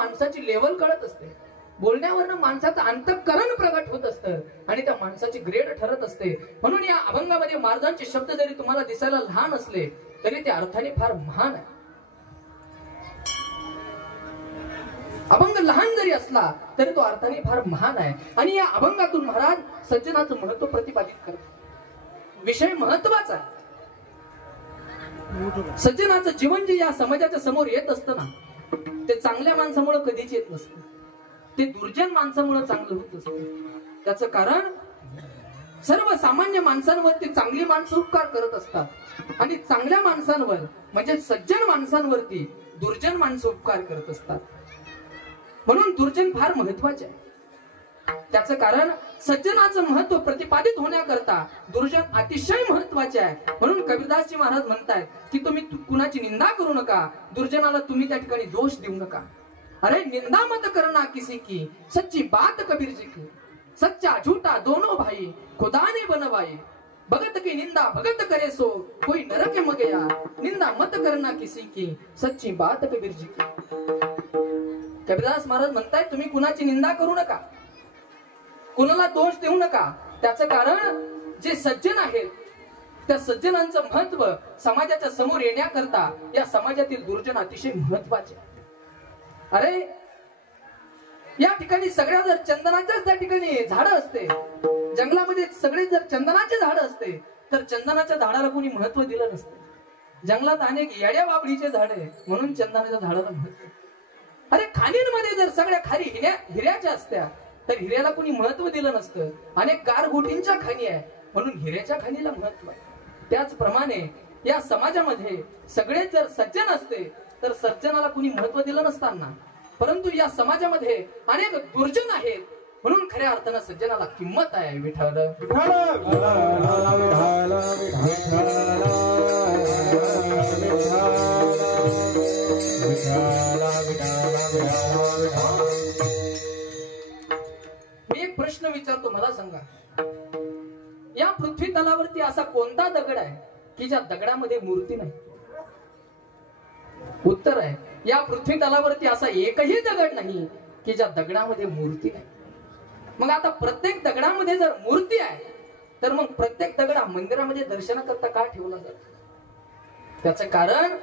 माणसाची लेवल कळत असते, बोलण्यावरनं माणसाचं अंतःकरण प्रगट होत असतं आणि त्या माणसाची ग्रेड ठरत असते. म्हणून या अभंगामध्ये महाराजांचे शब्द जरी तुम्हाला दिसायला लहान असले तरी ते अर्थाने फार महान आहे. अभंग लहान जरी असला तरी तो अर्थाने फार महान आहे. आणि या अभंगातून महाराज सज्जनाचं महत्व प्रतिपादित करतात. विषय महत्वाचा आहे. सज्जनाचं जीवन जे या समाजाच्या समोर येत असतं ना, ते चांगल्या माणसामुळे कधीच येत नसतं, ते दुर्जन माणसामुळे चांगलं होत असतं. त्याचं कारण सर्वसामान्य माणसांवर ते चांगली माणसं उपकार करत असतात आणि चांगल्या माणसांवर म्हणजे सज्जन माणसांवरती दुर्जन माणसं उपकार करत असतात. म्हणून दुर्जन फार महत्वाचे आहे. त्याचं कारण सज्जनाचं महत्व प्रतिपादित होण्याकरता दुर्जन अतिशय महत्वाचे आहे. म्हणून कबीरदासजी महाराज म्हणतायत की तुम्ही कुणाची निंदा करू नका, दुर्जनाला तुम्ही त्या ठिकाणी दोष देऊ नका. अरे निंदा मत करना किसी की, सच्ची बात कबीर जी की, सच्चा झूठा दोनों भाई खुदा ने बनवाए, भगत की निंदा भगत करे सो कोई नरक में गया, निंदा मत करना किसी की, सच्ची बात कबीर जी की. कबीरदास महाराज म्हणतायत तुम्ही कुणाची निंदा करू नका, कुणाला दोष देऊ नका. त्याचं कारण जे सज्जन आहेत त्या सज्जनांचं महत्व समाजाच्या समोर येण्याकरता या समाजातील दुर्जन अतिशय महत्वाचे. अरे या ठिकाणी सगळ्या जर चंदनाच्याच त्या ठिकाणी झाडं असते, जंगलामध्ये सगळे जर चंदनाचे झाडं असते तर चंदनाच्या झाडाला कोणी महत्व दिलं नसतं. जंगलात अनेक येड्या बाबळीचे झाड आहे म्हणून चंदनाच्या झाडाला महत्व. अरे खाणींमध्ये जर सगळ्या खाली हिऱ्याच्या असत्या तर हिऱ्याला कोणी महत्व दिलं नसतं. अनेक गारगोटींच्या खाणी आहे म्हणून हिऱ्याच्या खाणीला महत्व आहे. त्याचप्रमाणे या समाजामध्ये सगळे जर सज्जन असते तर सज्जनाला कोणी महत्व दिलं नसताना, परंतु या समाजामध्ये अनेक दुर्जन आहेत म्हणून खऱ्या अर्थानं सज्जनाला किंमत आहे. विठ्ठल मी एक प्रश्न विचारतो, मला सांगा या पृथ्वी तलावरती असा कोणता दगड आहे की ज्या दगडामध्ये मूर्ती नाही? उत्तर आहे या पृथ्वी तलावरती असा एकही दगड नाही की ज्या दगडामध्ये मूर्ती नाही. मग आता प्रत्येक दगडामध्ये जर मूर्ती आहे तर मग प्रत्येक दगड मंदिरामध्ये दर्शनाकरता का ठेवला जातो? त्याचं कारण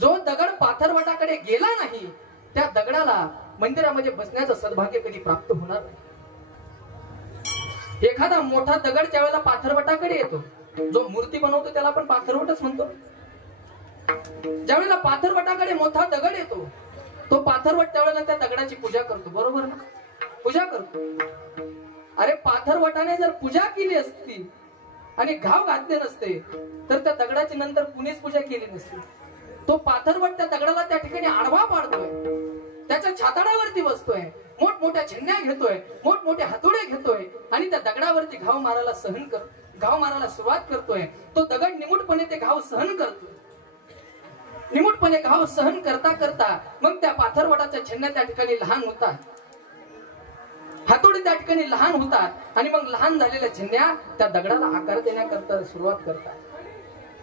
जो दगड पाथरवटाकडे गेला नाही त्या दगडाला मंदिरामध्ये बसण्याचं सद्भाग्य कधी प्राप्त होणार नाही. एखादा मोठा दगड ज्यावेळेला पाथरवटाकडे येतो, जो मूर्ती बनवतो त्याला आपण पाथरवटच म्हणतो. ज्यावेळेला पाथरवटाकडे मोठा दगड येतो तो पाथरवट त्यावेळेला त्या दगडाची पूजा करतो, बरोबर ना? पूजा करतो. अरे पाथरवटाने जर पूजा केली असती आणि घाव घातले नसते तर त्या दगडाची नंतर कुणीच पूजा केली नसती. तो पाथरवट त्या दगडाला त्या ठिकाणी आडवा पाडतोय, त्याच्या छाताडावरती बसतोय, मोठमोठ्या छन्न्या घेतोय, मोठमोठे हातोडे घेतोय आणि त्या दगडावरती घाव मारायला सुरुवात करतोय. तो दगड निमूटपणे ते घाव सहन करतो. निमूटपणे घाव सहन करता करता मग त्या पाथरवटाच्या छन्न्या त्या ठिकाणी लहान होतात, हातोडी त्या ठिकाणी लहान होतात आणि मग लहान झालेल्या छन्न्या त्या दगडाला आकार देण्याकरता सुरुवात करतात.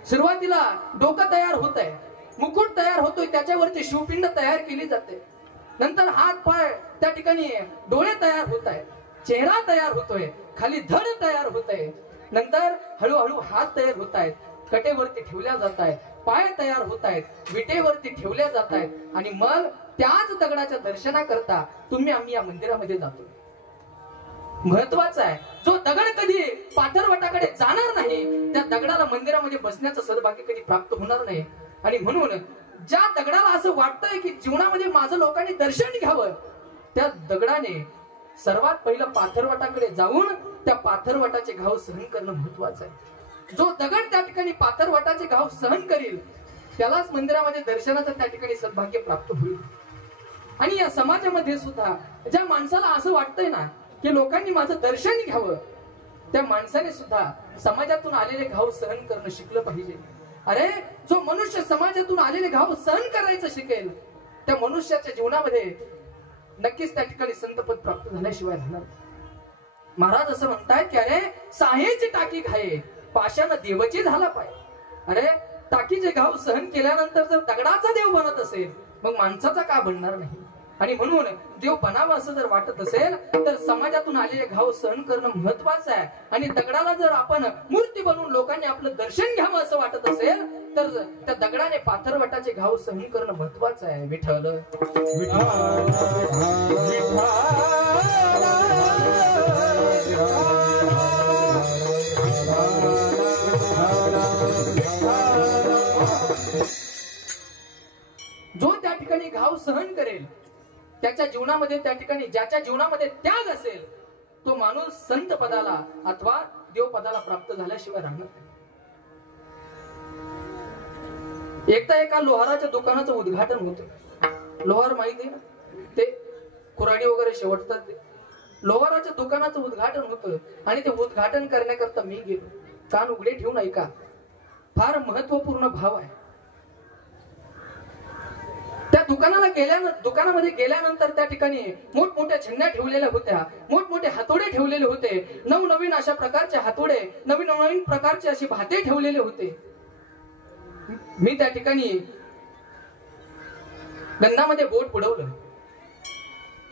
सुरुवातीला डोकं तयार होत आहे, मुकुट तयार होतोय, त्याच्यावरची शिवपिंड तयार केली जाते. नंतर हात पाय त्या ठिकाणी डोळे तयार होत आहेत, चेहरा तयार होतोय, खाली धड तयार होत आहे. नंतर हळूहळू हात तयार होत आहेत, कटेवरती ठेवल्या जात आहेत, पाय तयार होत आहेत, विटेवरती ठेवल्या जात आहेत आणि मग त्याच दगडाच्या दर्शनाकरता आम्ही या मंदिरामध्ये जातो. महत्वाचं आहे जो दगड कधी पाथरवटाकडे जाणार नाही त्या दगडाला मंदिरामध्ये बसण्याचं सद्भाग्य कधी प्राप्त होणार नाही. आणि म्हणून ज्या दगडाला असं वाटतंय की जीवनामध्ये माझं लोकांनी दर्शन घ्यावं त्या दगडाने सर्वात पहिलं पाथरवटाकडे जाऊन त्या पाथरवटाचे घाव सहन करणं महत्वाचं आहे. जो दगड त्या ठिकाणी पाथरवटाचे घाव सहन करील त्यालाच मंदिरामध्ये दर्शनाचं त्या ठिकाणी सद्भाग्य प्राप्त होईल. आणि या समाजामध्ये सुद्धा ज्या माणसाला असं वाटतंय ना की लोकांनी माझं दर्शन घ्यावं त्या माणसाने सुद्धा समाजातून आलेले घाव सहन करणं शिकलं पाहिजे. अरे जो मनुष्य समाजातून आलेले घाव सहन करायचं शिकेल त्या मनुष्याच्या जीवनामध्ये नक्कीच त्या ठिकाणी संतपद प्राप्त झाल्याशिवाय राहणार. महाराज असं म्हणतायत की अरे साहेची टाकी घाये पाशानं देवची झाला पाहिजे. अरे टाकीचे घाव सहन केल्यानंतर जर दगडाचा देव बनत असेल मग माणसाचा का बनणार नाही? आणि म्हणून देव बनावा असं जर वाटत असेल तर समाजातून आलेले घाव सहन करणं महत्वाचं आहे. आणि दगडाला जर आपण मूर्ती बनवून लोकांनी आपलं दर्शन घ्यावं असं वाटत असेल तर त्या दगडाने पाथरवटाचे घाव सहन करणं महत्वाचं आहे. विठ्ठल जो त्या ठिकाणी घाव सहन करेल त्याच्या जीवनामध्ये, त्या ठिकाणी ज्याच्या जीवनामध्ये त्याग असेल तो माणूस संत पदाला अथवा देव पदाला प्राप्त झाल्याशिवाय राहणार नाही. एकदा एका लोहाराच्या दुकानाचं उद्घाटन होतं. लोहार माहिती आहे ना, ते कुऱ्हाडी वगैरे शेवटतात ते. लोहाराच्या दुकानाचं उद्घाटन होतं आणि ते उद्घाटन करण्याकरता मी गेलो. कान उघडे ठेवून ऐका, फार महत्वपूर्ण भाव आहे. त्या दुकानामध्ये गेल्यानंतर त्या ठिकाणी मोठमोठ्या छन्न्या ठेवलेल्या होत्या, मोठमोठे हातोडे ठेवलेले होते, नवनवीन अशा प्रकारचे हातोडे, नवीन प्रकारचे असे भाते ठेवलेले होते. मी त्या ठिकाणी गंधामध्ये बोट बुडवलं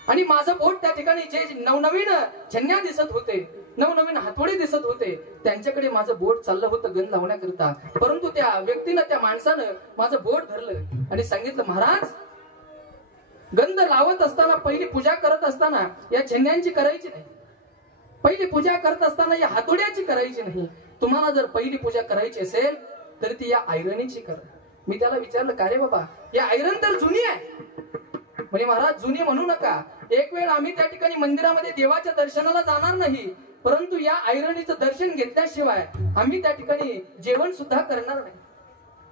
आणि माझं बोट त्या ठिकाणी जे नवनवीन छन्न्या दिसत होते, नवनवीन हातोडे दिसत होते, त्यांच्याकडे माझं बोट चाललं होतं गंध लावण्याकरिता. परंतु त्या व्यक्तीनं, त्या माणसानं माझं बोट धरलं आणि सांगितलं, महाराज गंध लावत असताना, पहिली पूजा करत असताना या छन्न्यांची करायची नाही, पहिली पूजा करत असताना या हातोड्याची करायची नाही. तुम्हाला जर पहिली पूजा करायची असेल तर ती या आयरनीची करा. मी त्याला विचारलं, का रे बाबा, या आयरन तर जुनी आहे. म्हणे महाराज जुनी म्हणू नका, एक वेळ आम्ही त्या ठिकाणी मंदिरामध्ये देवाच्या दर्शनाला जाणार नाही, परंतु या आयरणीचं दर्शन घेतल्याशिवाय आम्ही त्या ठिकाणी जेवण सुद्धा करणार नाही.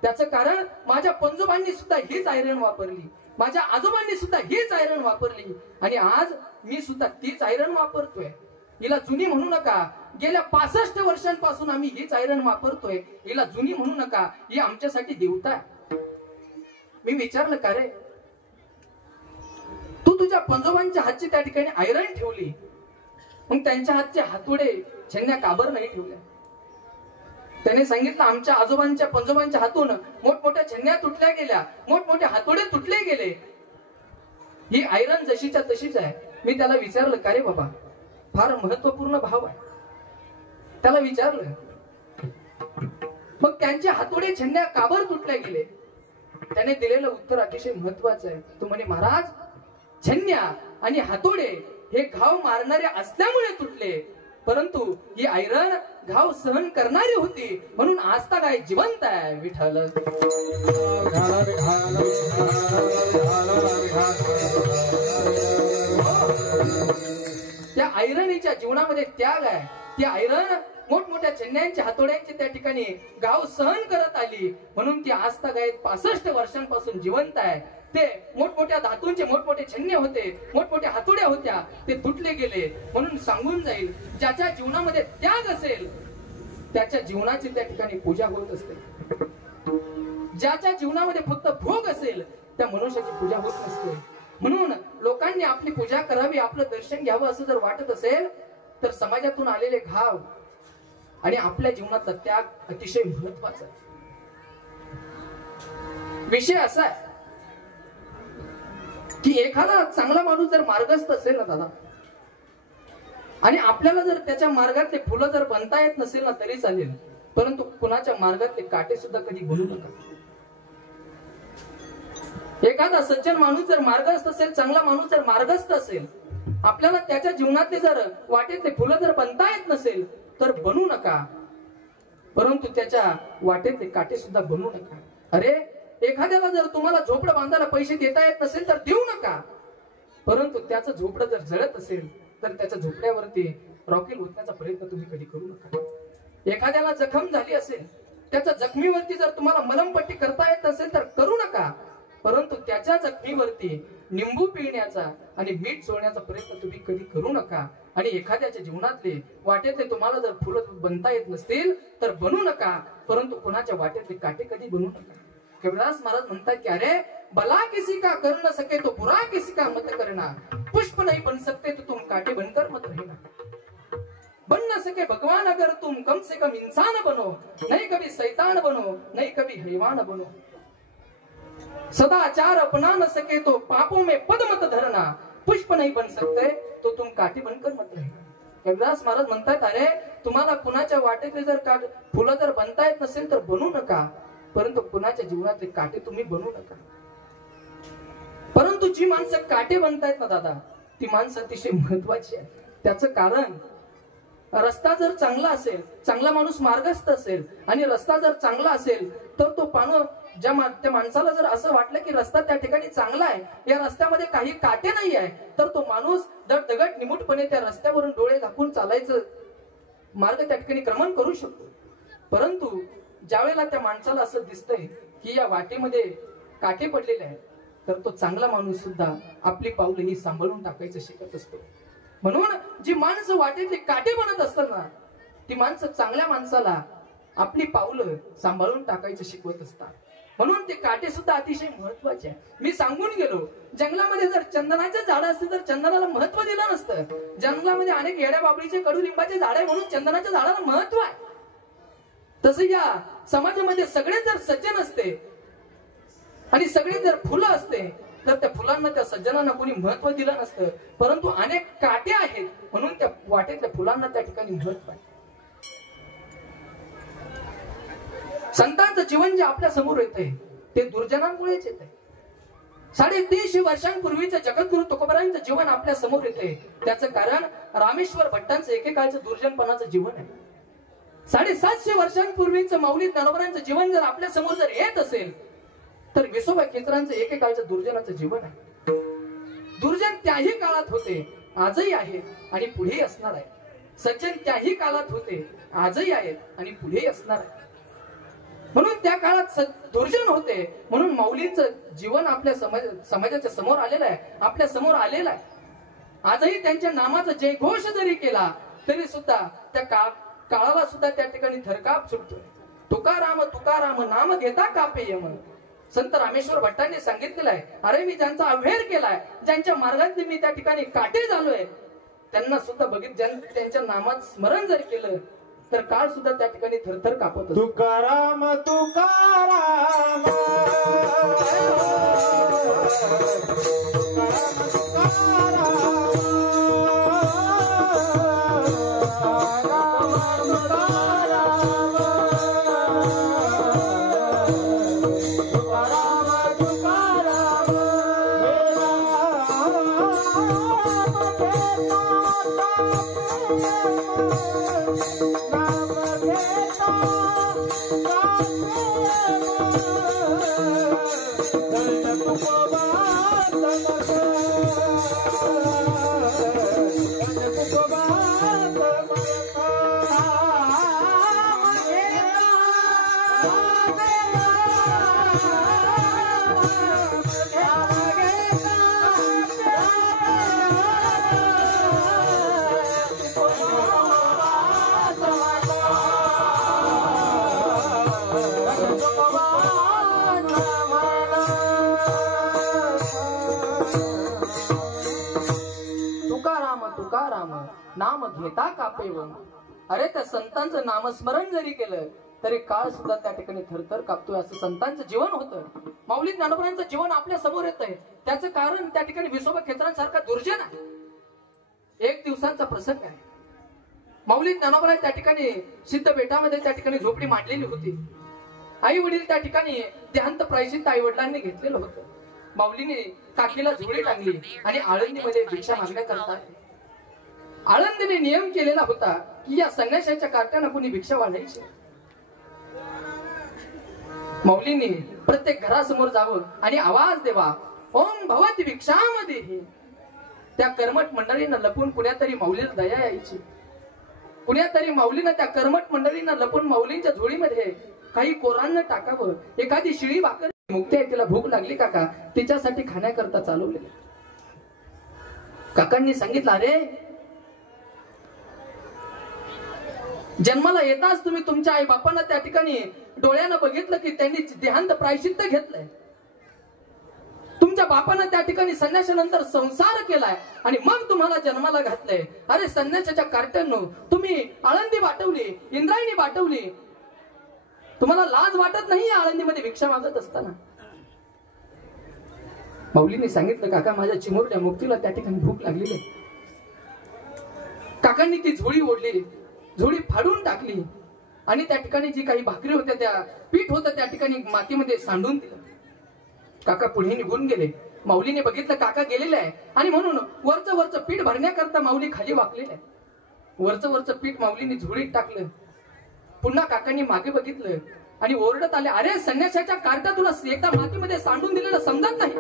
त्याचं कारण माझ्या पंजोबांनी सुद्धा हीच आयरन वापरली, माझ्या आजोबांनी सुद्धा हीच आयरन वापरली आणि आज मी सुद्धा तीच आयरन वापरतोय. हिला जुनी म्हणू नका, गेल्या 65 वर्षांपासून आम्ही हीच आयरन वापरतोय, हिला जुनी म्हणू नका, ही आमच्यासाठी देवता आहे. मी विचारलं, का रे, तू तुझ्या पंजोबांच्या हातची त्या ठिकाणी आयरन ठेवली, मग त्यांच्या हातचे हातोडे छन्न्या काबर नाही ठेवल्या? त्याने सांगितलं, आमच्या आजोबांच्या पंजोबांच्या हातून मोठमोठ्या छन्न्या तुटल्या गेल्या, मोठमोठे हातोडे तुटले गेले, ही आयरन जशीच्या तशीच आहे. मी त्याला विचारलं, का रे बाबा, फार महत्वपूर्ण भाव आहे. त्याला विचारलं, मग त्यांचे हातोडे छन्न्या काबर तुटल्या गेले? त्याने दिलेलं उत्तर अतिशय महत्वाचं आहे. तो म्हणे, महाराज छन्न्या आणि हातोडे हे घाव मारणारे असल्यामुळे तुटले, परंतु ही आयरन घाव सहन करणारी होती, म्हणून आजता काय जिवंत आहे. विठ्ठल त्या आयरनीच्या जीवनामध्ये त्याग आहे. ती आयरन मोठमोठ्या छन्न्यांच्या हातोड्यांची त्या ठिकाणी गाव सहन करत आली, म्हणून ती आजतागायत 65 वर्षांपासून जिवंत आहे. ते मोठमोठ्या धातूंचे मोठमोठे छन्ने होते, मोठमोठ्या हातोड्या होत्या, ते तुटले गेले. म्हणून सांगून जाईल, ज्याच्या जीवनामध्ये त्याग असेल त्याच्या जीवनाची त्या ठिकाणी पूजा होत असते. ज्याच्या जीवनामध्ये फक्त भोग असेल त्या मनुष्याची पूजा होत नसते. म्हणून लोकांनी आपली पूजा करावी, आपलं दर्शन घ्यावं असं जर वाटत असेल तर समाजातून आलेले घाव आणि आपल्या जीवनाचा त्याग अतिशय महत्वाचा आहे. विषय असा आहे की एखादा चांगला माणूस जर मार्गस्थ असेल ना दादा, आणि आपल्याला जर त्याच्या मार्गातले फुलं जर बनता येत नसेल ना तरी चालेल, परंतु कुणाच्या मार्गातले काटे सुद्धा कधी बनू नका. एखादा सज्जन माणूस जर मार्गस्थ असेल, चांगला माणूस जर मार्गस्थ असेल, आपल्याला त्याच्या जीवनातले जर वाटेतले फुलं जर बनता येत नसेल तर बनू नका, परंतु त्याच्या वाटेतले काटे सुद्धा बनू नका. अरे, एखाद्याला जर तुम्हाला झोपडं बांधायला पैसे देता येत नसेल तर देऊ नका, परंतु त्याचं झोपडं जर जळत असेल तर त्याच्या झोपड्यावरती रॉकेल ओतण्याचा प्रयत्न तुम्ही कधी करू नका. एखाद्याला जखम झाली असेल, त्याच्या जखमीवरती जर तुम्हाला मलमपट्टी करता येत असेल तर करू नका, परंतु त्याच्या जखमीवरती निंबू पिळण्याचा आणि मीठ चोळण्याचा प्रयत्न तुम्ही कधी करू नका. आणि एखाद्याच्या जीवनातले वाटेतले तुम्हाला जर फुलं बनता येत नसतील तर बनू नका, परंतु कुणाच्या वाटेतले काटे कधी बनू नका. कबीरदास महाराज म्हणतात की अरे, भला किसी का कर न सके तो बुरा किसी का मत करना, पुष्प नहीं बन सकते तो तुम काटे बनकर मत रहना. बन न सके भगवान अगर तुम कम से कम इंसान बनो, नहीं कभी शैतान बनो, नहीं कभी हैवान बनो. सदाचार अपना न सके तो पापों में पद मत धरना, पुष्प नहीं बन सकते तो तुम काठी बनकर मत रहे. कबीरदास महाराज म्हणतात, अरे तुम्हाला कुणाच्या वाटेतले जर फुलं जर बनता येत नसेल तर बनू नका, परंतु कुणाच्या जीवनातले काटे तुम्ही बनू नका. परंतु जी माणसं काटे बनतायत ना दादा, ती माणसं अतिशय महत्वाची आहे. त्याचं कारण, रस्ता जर चांगला असेल, चांगला माणूस मार्गस्थ असेल आणि रस्ता जर चांगला असेल तर तो त्या माणसाला जर असं वाटलं की रस्ता त्या ठिकाणी चांगला आहे, या रस्त्यामध्ये काही काटे नाही आहे, तर तो माणूस दगड निमुटपणे त्या रस्त्यावरून डोळे झाकून चालायचं मार्ग त्या ठिकाणी क्रमण करू शकतो. परंतु ज्यावेळेला त्या माणसाला असं दिसतंय की या वाटेमध्ये काटे पडलेले आहेत, तर तो चांगला माणूस सुद्धा आपली पावलं ही सांभाळून टाकायचं शिकत असतो. म्हणून जी माणसं वाटेतली काटे बनत असतात ना, ती माणसं चांगल्या माणसाला आपली पावलं सांभाळून टाकायचं शिकवत असतात. म्हणून ते काटे सुद्धा अतिशय महत्वाचे आहे. मी सांगून गेलो, जंगलामध्ये जर चंदनाचे झाडं असते तर चंदनाला महत्व दिलं नसतं. जंगलामध्ये अनेक येड्या बाबळीचे कडुलिंबाचे झाड आहे म्हणून चंदनाच्या झाडाला महत्व आहे. तसं या समाजामध्ये सगळे जर सज्जन असते आणि सगळे जर फुलं असते तर त्या फुलांना, त्या सज्जनांना कोणी महत्व दिलं नसतं. परंतु अनेक काटे आहेत म्हणून त्या वाटेतल्या फुलांना त्या ठिकाणी महत्व आहे. संतांचं जीवन जे आपल्या समोर येतंय ते दुर्जनांमुळेच येतंय. 350 वर्षांपूर्वीचं जगद्गुरु तुकोबारांचं जीवन आपल्या समोर येतंय. त्याचं कारण रामेश्वर भट्टांचं एकेकाळचं दुर्जनपणाचं जीवन आहे. 750 वर्षांपूर्वीचं माऊली ज्ञानोबारांचं जीवन जर आपल्या समोर जर येत असेल तर विसोबा खेचरांचं एकेकाळचं दुर्जनाचं जीवन आहे. दुर्जन त्याही काळात होते, आजही आहेत आणि पुढेही असणार आहे. सज्जन त्याही काळात होते, आजही आहेत आणि पुढेही असणार आहे. म्हणून त्या काळात दुर्जन होते, म्हणून माऊलींचं जीवन आपल्या समाजाच्या समोर आलेलं आहे, आपल्या समोर आलेलं आहे. आजही त्यांच्या नामाचा जयघोष जरी केला तरी सुद्धा त्या काळाला सुद्धा त्या ठिकाणी थरकाप सुटतोय. तुकाराम तुकाराम नाम घेता कापे यम. संत रामेश्वर भट्टांनी सांगितलेलं आहे, अरे मी ज्यांचा अवहेर केलाय, ज्यांच्या मार्गात मी त्या ठिकाणी काटे झालोय, त्यांना सुद्धा त्यांच्या नामात स्मरण जर केलं तर काळ सुद्धा त्या ठिकाणी थरथर कापत असतो. तुकाराम तुकाराम नाम घेता कापेवन. अरे त्या संतांचं नामस्मरण जरी केलं तरी काळ सुद्धा त्या ठिकाणी थरथर कापतोय. असं संतांचं जीवन होतं. माऊली ज्ञानोबांचं जीवन आपल्या समोर येत आहे. त्याचं कारण त्या ठिकाणी विसोबा खेचरांसारखा दुर्जन आहे. एक दिवसांचा प्रसंग आहे. माऊली ज्ञानोबा त्या ठिकाणी सिद्ध बेटामध्ये त्या ठिकाणी झोपडी मांडलेली होती. आई वडील त्या ठिकाणी देहांत प्रायश्चित्त आई वडिलांनी घेतलेलं होतं. माऊलीने काकीला झोळी टांगली आणि आळंदीमध्ये भिक्षा मागण्याकरता आळंदीने नियम केलेला होता की या संन्याशाच्या कार्ट्यानं कोणी भिक्षा वाढायची. माऊलींनी प्रत्येक घरासमोर जावं आणि आवाज देवा, ओम भवती भिक्षामध्ये. त्या कर्मठ मंडळींना लपून कुण्यातरी माऊलीला दया यायची. कुण्यातरी माऊलीनं त्या कर्मठ मंडळींना लपून माऊलींच्या झोळीमध्ये काही कोरांना टाकावं. एखादी शिळी भाकर मुक्ती आहे, तिला भूक लागली काका, तिच्यासाठी खाण्याकरता चालवलेलं. काकांनी सांगितलं, अरे जन्माला येताच तुम्ही तुमच्या आई बापांना त्या ठिकाणी डोळ्यानं बघितलं की त्यांनी देहांत प्रायश्चित्त घेतलंय. तुमच्या बापानं त्या ठिकाणी संन्यासानंतर संसार केलाय आणि मग तुम्हाला जन्माला घातलंय. अरे संन्यासाच्या कार्ट्यांनो तुम्ही आळंदी वाटवली, इंद्रायणी वाटवली, तुम्हाला लाज वाटत नाही आळंदीमध्ये भिक्षा मागत असताना? माऊलीने सांगितलं, काका माझ्या चिमुरड्या मुक्तीला त्या ठिकाणी भूक लागलेली आहे. काकांनी ती झोळी ओढली, झोळी फाडून टाकली आणि त्या ठिकाणी जी काही भाकरी होत्या, त्या पीठ होतं त्या ठिकाणी मातीमध्ये सांडून दिलं. काका पुढे निघून गेले. माऊलीने बघितलं काका गेलेले आहे आणि म्हणून वरचं पीठ भरण्याकरता माऊली खाली वाकलेले आहे. वरचं पीठ माऊलीने झोळीत टाकलं. पुन्हा काकांनी मागे बघितलं आणि ओरडत आले, अरे संन्यासाच्या कार्टा तुला एकदा मातीमध्ये सांडून दिलेलं समजत नाही.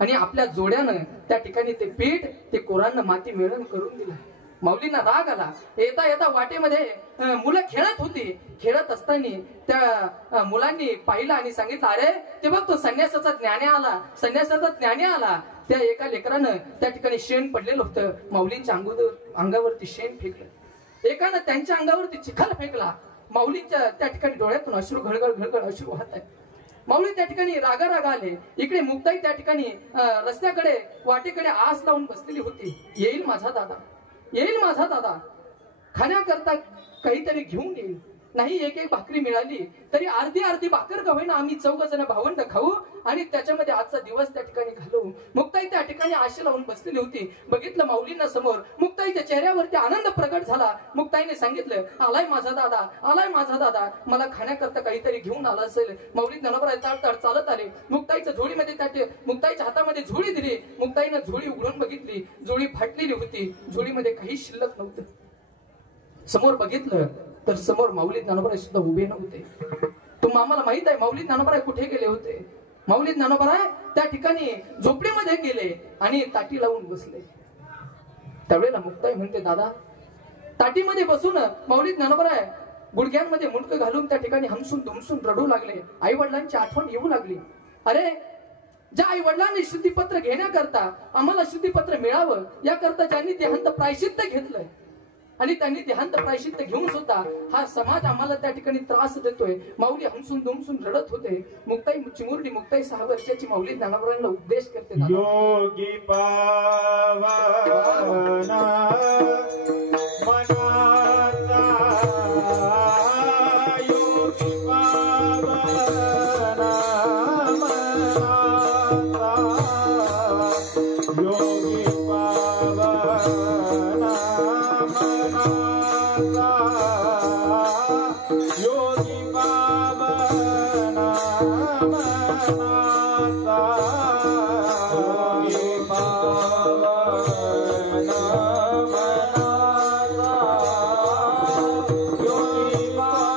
आणि आपल्या जोड्यानं त्या ठिकाणी ते पीठ ते कोरांना माती मिळून करून दिलं. माऊलींना राग आला. येता येता वाटेमध्ये मुलं खेळत होती. खेळत असताना त्या मुलांनी पाहिलं आणि सांगितलं, अरे ते बघ तो संन्यासाचा ज्ञानी आला, संन्यासाचा ज्ञानी आला. त्या एका लेकरानं त्या ठिकाणी शेण पडलेलं होतं. माऊलींच्या अंगावरती शेण फेकलं. एकानं त्यांच्या अंगावरती चिखल फेकला. माऊलींच्या त्या ठिकाणी डोळ्यातून अश्रू घळघळ अश्रू वाहत आहे. माऊली त्या ठिकाणी रागा आले. इकडे मुक्ताई त्या ठिकाणी रस्त्याकडे वाटेकडे आस लावून बसलेली होती. येईल माझा दादा, येईल माझा दादा, खाण्याकरता काहीतरी घेऊन येईल. नाही एक भाकरी मिळाली तरी अर्धी भाकर का होईना आम्ही 4 जण भावंड खाऊ आणि त्याच्यामध्ये आजचा दिवस त्या ठिकाणी घालवू. मुक्ताई त्या ठिकाणी आशे लावून बसलेली होती. बघितलं माऊलींना समोर. मुक्ताईच्या चेहऱ्यावरती आनंद प्रकट झाला. मुक्ताईने सांगितलं, आलाय माझा दादा, आलाय माझा दादा, मला खाण्याकरता काहीतरी घेऊन आला असेल. माऊली नवरा तडतड चालत आले. मुक्ताईच्या झोळीमध्ये मुक्ताईच्या हातामध्ये झोळी दिली. मुक्ताईनं झोळी उघडून बघितली. झोळी फाटलेली होती. झोळीमध्ये काही शिल्लक नव्हतं. समोर बघितलं तर समोर माऊली ज्ञानोबराय सुद्धा उभे नव्हते. तुम्हाला आम्हाला माहित आहे माऊली ज्ञानोबराय कुठे गेले होते. माऊली ज्ञानोबराय त्या ठिकाणी झोपडीमध्ये गेले आणि ताटी लावून बसले. त्यावेळेला मुक्ताई म्हणते, दादा, ताटीमध्ये बसून माऊली ज्ञानोबराय गुडघ्यांमध्ये मुंडकं घालून त्या ठिकाणी हमसून दुमसून रडू लागले. आई वडिलांची आठवण येऊ लागली. अरे ज्या आई वडिलांनी शुद्धीपत्र घेण्याकरता आम्हाला शुद्धीपत्र मिळावं याकरता ज्यांनी देहांत प्रायश्चित्त घेतलंय आणि त्यांनी देहांत प्रायश्चित्त घेऊन सुद्धा हा समाज आम्हाला त्या ठिकाणी त्रास देतोय. माऊली हमसून दुमसून रडत होते. मुक्ताई चिमुरडी मुक्ताई 6 वर्षाची माऊली ज्ञानोबरायांना उपदेश करते, योगी पावना मनाचा, योगी पावना मनाचा, योगी पावना योगी पावना मनाचा, योगी पावना मनाचा, योगी पावना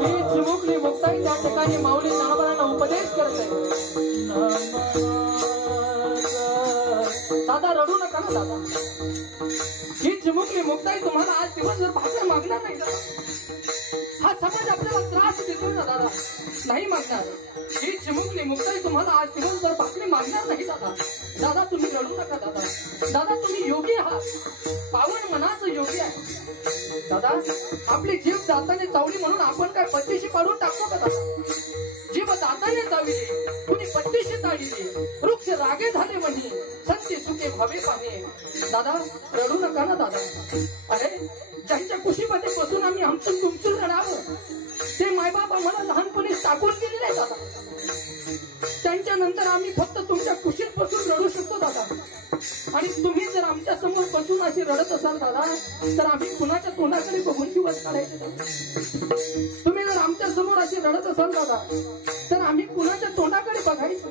ही चिमुकली मुक्ताई त्या ठिकाणी माऊली ज्ञानोबरायांना उपदेश करते. दादा रडू नका ना दादा. ही चिमुकली मुक्ताई तुम्हाला आज दिवसभर भाकर मागणार नाही दादा. हा समाज आपल्याला त्रास देतो ना दादा, नाही मागणार. ही चिमुकली मुक्ताई तुम्हाला आज दिवसभर भाकरी मागणार नाही दादा. दादा तुम्ही रडू नका दादा. दादा तुम्ही योगी आहात, पावन मनाचं योगी आहे. दादा आपली जीव दाताने चावली म्हणून आपण काय पत्तीशी पाडून टाकतो का दादा. जीव दाताने चावली कुणी पत्तीशी ताडली. वृक्ष रागे झाले म्हणी सत्य सुखे भावे पाणे. दादा रडू नका ना दादा. अरे ज्यांच्या कुशीमध्ये बसून आम्ही हमसून तुमसून रडावं ते मायबाप आम्हाला लहानपणी टाकून गेलेले आहे दादा. त्यांच्यानंतर आम्ही फक्त तुमच्या कुशीत बसून रडू शकतो दादा. आणि तुम्ही जर आमच्या समोर बसून अशी रडत असाल दादा तर आम्ही कुणाच्या तोंडाकडे बघून दिवस काढायचे दादा. तुम्ही जर आमच्या समोर अशी रडत असाल दादा तर आम्ही कुणाच्या तोंडाकडे बघायचं,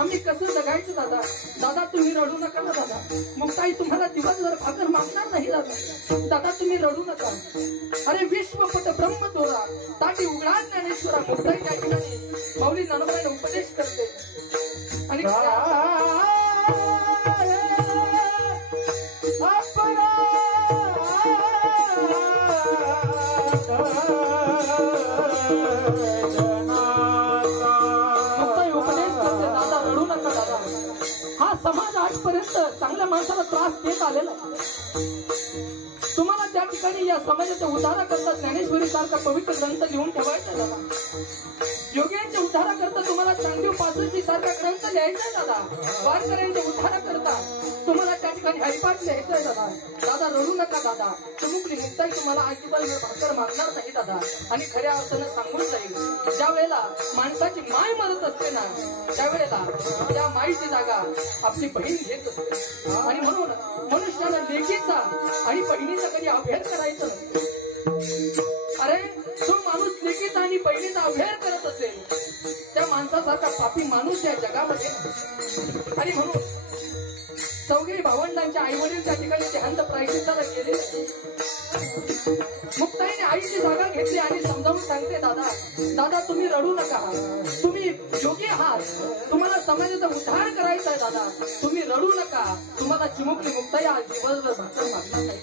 आम्ही कसं जगायचं दादा. दादा तुम्ही रडू नका ना दादा. मुक्ताई तुम्हाला दिवसभर भाकर मागणार नाही दादा. दादा तुम्ही रडू नका. अरे विश्वपट ब्रह्म तोरा ताटी उघडा ज्ञानेश्वरा. मुक्ताई त्या ठिकाणी माऊली ज्ञानोबरायांना उपदेश करते आणि समाज आजपर्यंत चांगल्या माणसाला त्रास देत आलेला. तुम्हाला त्या ठिकाणी या समाजाच्या उद्धाराकरता ज्ञानेश्वरी सारखा पवित्र ग्रंथ लिहून ठेवायचा दादा. योग्यांच्या उद्धाराकरता तुम्हाला चांगली 65 सारखा ग्रंथ लिहायचा दादा. वारकऱ्यांचे उद्धार करता तुम्हाला त्या ठिकाणी हरिपाठ लिहायचंय दादा. दादा रडू नका दादा. चिमुकली मुक्ताई तुम्हाला अजिबात भाकर मागणार नाही दादा. आणि खऱ्या अर्थानं सांगून जाईल, ज्या वेळेला माणसाची माय मरत असते ना, त्यावेळेला त्या माईची जागा आपली बहीण घेत असते. आणि म्हणून मनुष्याला लेकीचा आणि बहिणीचा कधी अभेद करायचं नसतं. अरे जो माणूस लेकीचा आणि बहिणीचा अभेद करत असेल त्या माणसासारखा पापी माणूस या जगामध्ये नाही. आणि म्हणून चौघे भावंडांच्या आई वडील त्या ठिकाणी देहांत प्रायश्चित्ताला गेले. मुक्ताईने आईची जागा घेतली आणि समजावून सांगते, दादा दादा तुम्ही रडू नका. तुम्ही योगी आहात. तुम्हाला समाजाचा उद्धार करायचा आहे दादा. तुम्ही रडू नका. तुम्हाला चिमुकली मुक्ताई आज दिवसभर भाकर मागणार नाही.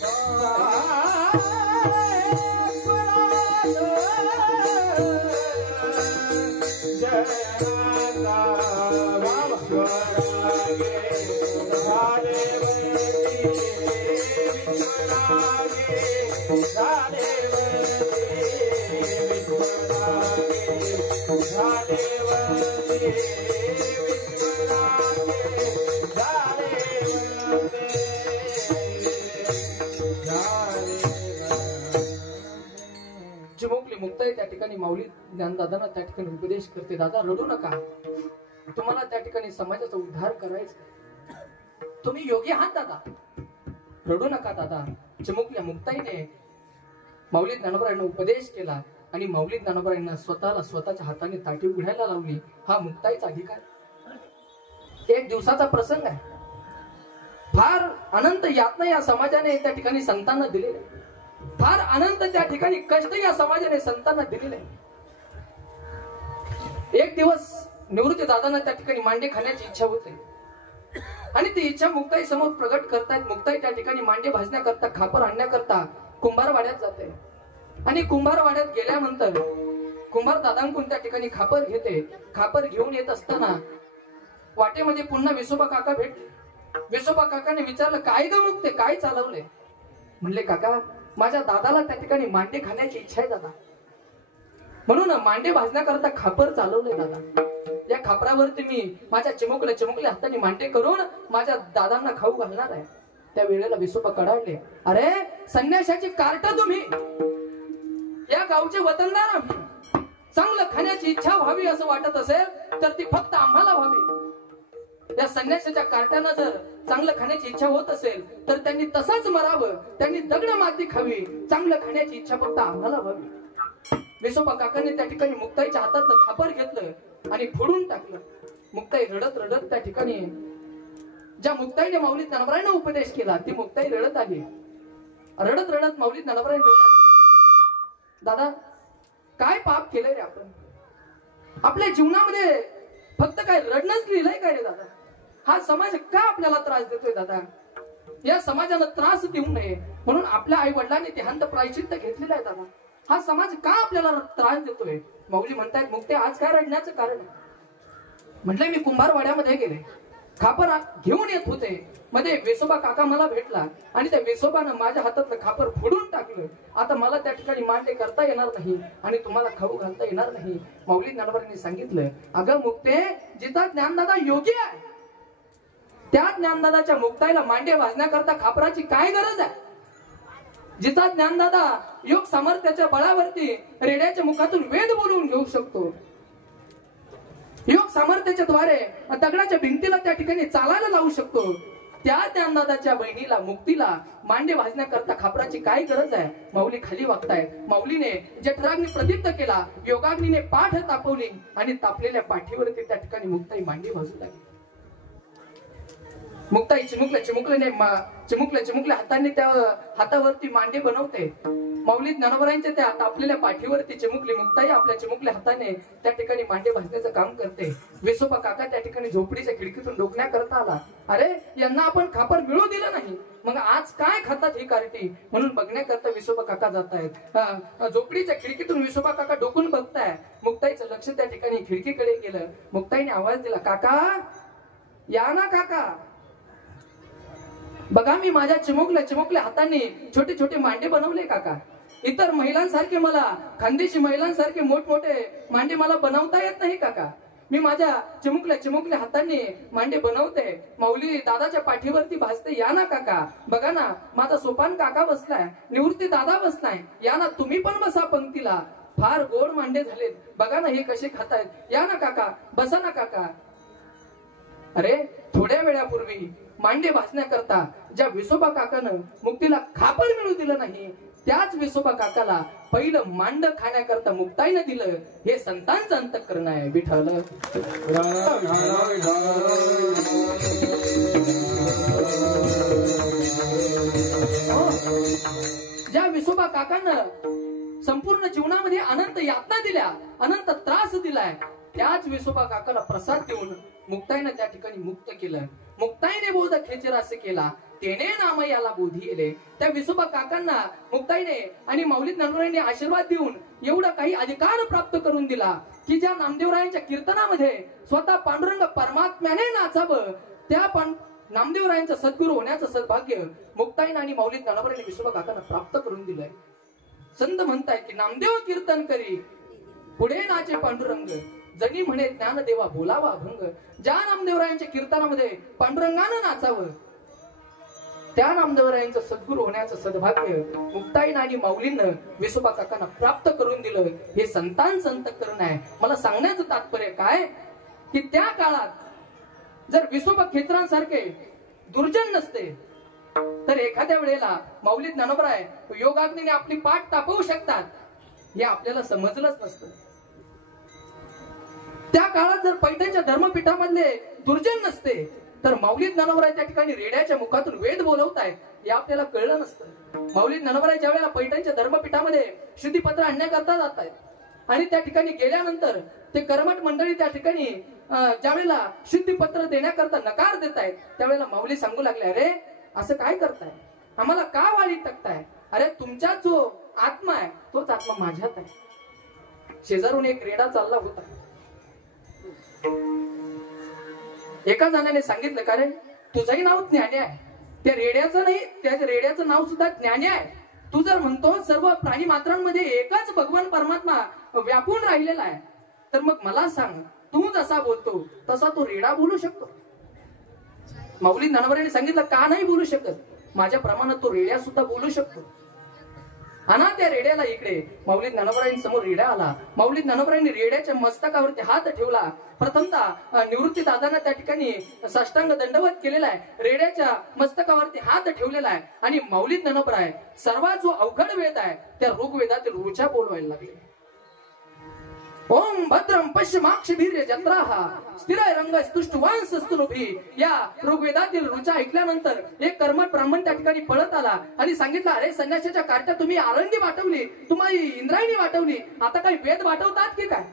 चिमुकली मुक्ताई त्या ठिकाणी माऊली ज्ञानदादांना त्या ठिकाणी उपदेश करते, दादा रडू नका. तुम्हाला त्या ठिकाणी समाजाचा उद्धार करायचा. तुम्ही योगी आहात दादा. रडू नका दादा. चिमुकल्या मुक्ताईने माऊली ज्ञानोबरायांना उपदेश केला आणि माऊली ज्ञानोबरायांना स्वतःच्या हाताने ताटी उघडायला लावली. हा मुक्ताईचा अधिकार. एक दिवसाचा प्रसंग आहे. फार अनंत यातना या समाजाने त्या ठिकाणी संतांना दिलेले. फार अनंत त्या ठिकाणी कष्ट या समाजाने संतांना दिलेले. एक दिवस निवृत्ती दादांना त्या ठिकाणी मांडे खाण्याची इच्छा होते आणि ती इच्छा मुक्ताई समोर प्रगट करतायत. मुक्ताई त्या ठिकाणी मांडे भाजण्याकरता खापर आणण्याकरता कुंभारवाड्यात जाते आणि कुंभारवाड्यात गेल्यानंतर कुंभार दादांकडून त्या ठिकाणी खापर घेते. खापर घेऊन येत असताना वाटेमध्ये पुन्हा विसोबा काका भेटले. विसोबा काकाने विचारलं, काय ग मुक्ते, काय चालवले? म्हणले, काका माझ्या दादाला त्या ठिकाणी मांडे खाण्याची इच्छा आहे दादा, म्हणून मांडे भाजण्याकरता खापर चालवले दादा. या खापरावरती मी माझ्या चिमुकल्या हाताने मांडे करून माझ्या दादांना खाऊ घालणार आहे. त्या वेळेला विसोबा कडाडले, अरे संन्याशाची कार्ट तुम्ही, या गावचे वतनदार आम्ही. चांगलं खाण्याची इच्छा व्हावी असं वाटत असेल तर ती फक्त आम्हाला व्हावी. या संन्यासाच्या कार्ट्यांना जर चांगलं खाण्याची इच्छा होत असेल तर त्यांनी तसंच मरावं. त्यांनी दगड माती खावी. चांगलं खाण्याची इच्छा फक्त आम्हाला व्हावी. विसोबा काकांनी त्या ठिकाणी मुक्ताईच्या हातातलं खापर घेतलं आणि फोडून टाकलं. मुक्ताई रडत रडत त्या ठिकाणी, ज्या मुक्ताईने माऊली ज्ञानोबरायांना उपदेश केला ती मुक्ताई रडत आली. रडत रडत माऊली ज्ञानोबरायांजवळ आली. दादा काय पाप केलंय रे आपण? आपल्या जीवनामध्ये फक्त काय रडणंच लिहिलंय काय रे दादा? हा समाज का आपल्याला त्रास देतोय दादा? या समाजाला त्रास देऊ नये म्हणून आपल्या आई वडिलांनी देहांत प्रायश्चित्त घेतलेलं आहे दादा. हा समाज का आपल्याला त्रास देतोय? माऊली म्हणतायत, मुक्ते आज काय रडण्याचं कारण? म्हटलंय मी कुंभारवाड्यामध्ये गेले, खापर घेऊन येत होते, मध्ये विसोबा काका मला भेटला आणि त्या विसोबानं माझ्या हातातलं खापर फोडून टाकलं. आता मला त्या ठिकाणी मांडे करता येणार नाही आणि तुम्हाला खाऊ घालता येणार नाही. माऊली ज्ञानोबरांनी सांगितलं, अगं मुक्ते, जिथं ज्ञानदादा योगी आहे त्या ज्ञानदादाच्या मुक्ताईला मांडे भाजण्याकरता खापराची काय गरज आहे? जिचा ज्ञानदादा योग सामर्थ्याच्या बळावरती रेड्याच्या मुखातून वेद बोलवून घेऊ शकतो, योग सामर्थ्याच्या द्वारे दगडाच्या भिंतीला त्या ठिकाणी चालायला लावू शकतो, त्या ज्ञानदादाच्या बहिणीला मुक्तीला मांडे भाजण्याकरता खापराची काय गरज आहे? माऊली खाली वागतायत. माऊलीने जठराग्नी प्रदीप्त केला, योगाग्नीने पाठ तापवली आणि तापलेल्या पाठीवरती त्या ठिकाणी मुक्ताई मांडे भाजू लागली. मुक्ताई चिमुकल्या हाताने त्या हातावरती मांडे बनवते. माऊली ज्ञानोबरायांच्या त्या तापलेल्या पाठीवरती चिमुकली मुक्ताई आपल्या चिमुकल्या हाताने त्या ठिकाणी मांडे भाजण्याचं काम करते. विसोबा काका त्या ठिकाणी झोपडीच्या खिडकीतून डोकण्याकरता आला. अरे यांना आपण खापर मिळू दिलं नाही, मग आज काय खातात ही कार्टी? म्हणून बघण्याकरता विसोबा काका जात आहेत. झोपडीच्या खिडकीतून विसोबा काका डोकून बघताय. मुक्ताईचं लक्ष त्या ठिकाणी खिडकीकडे गेलं. मुक्ताईने आवाज दिला, काका या ना काका. बघा मी माझ्या चिमुकल्या हाताने छोटे छोटे मांडे बनवले काका. इतर महिलांसारखे मला, खानदेशी महिलांसारखे मोठमोठे मांडे मला बनवता येत नाही काका. मी माझ्या चिमुकल्या हातांनी मांडे बनवते. माऊली दादाच्या पाठीवरती भासते. या ना काका, बघा ना माझा सोपान काका बसलाय, निवृत्ती दादा बसलाय, या ना तुम्ही पण बसा पंक्तीला. फार गोड मांडे झालेत, बघा ना हे कसे खातायत, या ना काका, बसा ना काका. अरे थोड्या वेळापूर्वी मांडे भासण्याकरता ज्या विसोबा काकानं मुक्तीला खापर मिळू दिलं नाही, त्याच विसोबा काकाला पहिलं मांड खाण्याकरता मुक्ताईनं दिलं. हे संतांचं अंतःकरण आहे. विठ्ठल ज्या विसोबा काकानं संपूर्ण जीवनामध्ये अनंत यातना दिल्या, अनंत त्रास दिलाय, त्याच विसोबा काकाला प्रसाद देऊन मुक्ताईनं त्या ठिकाणी मुक्त केलं. मुक्ताईने बोध खेचरास केला, तेने नाम याला बोधी येले. त्या विसोबा काकांना मुक्ताईने आणि माऊली ज्ञानोबांनी आशीर्वाद देऊन एवढा काही अधिकार प्राप्त करून दिला की ज्या नामदेवरायांच्या कीर्तनामध्ये स्वतः पांडुरंग परमात्म्याने नाचावं, त्या नामदेवरायांचं सद्गुरू होण्याचं सद्भाग्य मुक्ताईने आणि माऊली ज्ञानोबांनी विसोबा काकांना प्राप्त करून दिलंय. संत म्हणताय की नामदेव कीर्तन करी पुढे नाचे पांडुरंग, जनी म्हणे ज्ञानदेवा बोलावा अभंग. ज्या नामदेवरायांच्या कीर्तनामध्ये पांडुरंगानं नाचावं, त्या नामदेवरायांचं सद्गुरू होण्याचं सद्भाग्य मुक्ताईनं आणि माऊलीनं विसोबा काकांना प्राप्त करून दिलं. हे संतांचं अंतःकरण आहे. मला सांगण्याचं तात्पर्य काय की त्या काळात जर विसोबा खेचरांसारखे दुर्जन नसते तर एखाद्या वेळेला माऊली ज्ञानोबराय योगाग्नीने आपली पाठ तापवू शकतात, हे आपल्याला समजलंच नसतं. त्या काळात जर पैठणच्या धर्मपीठामधले दुर्जन नसते तर माऊली ज्ञानोबराय त्या ठिकाणी रेड्याच्या मुखातून वेद बोलवतायत, हे आपल्याला कळलं नसतं. माऊली ज्ञानोबराय ज्या वेळेला पैठणच्या धर्मपीठामध्ये शुद्धीपत्र आणण्याकरता जात आहेत आणि त्या ठिकाणी गेल्यानंतर ते कर्मठ मंडळी त्या ठिकाणी ज्या वेळेला शुद्धीपत्र देण्याकरता नकार देत आहेत, त्यावेळेला माऊली सांगू लागले, अरे असं काय करताय, आम्हाला का वाळीत टाकताय? अरे तुमचा जो आत्मा आहे तोच आत्मा माझ्यात आहे. शेजारून एक रेडा चालला होता. एका जणाने सांगितलं, का रे तुझंही नाव ज्ञानी आहे, त्या रेड्याचं नाही, त्या रेड्याचं नाव सुद्धा ज्ञानी आहे. तू जर म्हणतो सर्व प्राणी मात्रांमध्ये एकच भगवान परमात्मा व्यापून राहिलेला आहे, तर मग मला सांग, तू जसा बोलतो तसा तो रेडा बोलू शकतो? माऊली ज्ञानोबरायांनी सांगितलं, का नाही बोलू शकत? माझ्या प्रमाणात तो रेड्या सुद्धा बोलू शकतो. आणा त्या रेड्याला इकडे. माऊली ज्ञानोबरायांनी समोर रेडा आला. माऊली ज्ञानोबरायांनी रेड्याच्या मस्तकावरती हात ठेवला. प्रथमतः निवृत्ती दादांना त्या ठिकाणी साष्टांग दंडवत केलेला आहे, रेड्याच्या मस्तकावरती हात ठेवलेला आहे आणि माऊली ज्ञानोबराय सर्वात जो अवघड वेद आहे त्या ऋग्वेदातील ऋचा बोलवायला लागले. ओम भद्रम पश्चिमाक्षभीर्य जत्राहा स्थिराय रंग स्तुष्टवांसस्तुनुभी. या ऋग्वेदातील ऋचा ऐकल्यानंतर एक कर्मठ ब्राह्मण त्या ठिकाणी पळत आला आणि सांगितलं, अरे संन्यासाच्या कार्ट्या तुम्ही आरंगी वाटवली, तुम्हाला इंद्रायणी वाटवली, आता काही वेद वाटवतात की काय?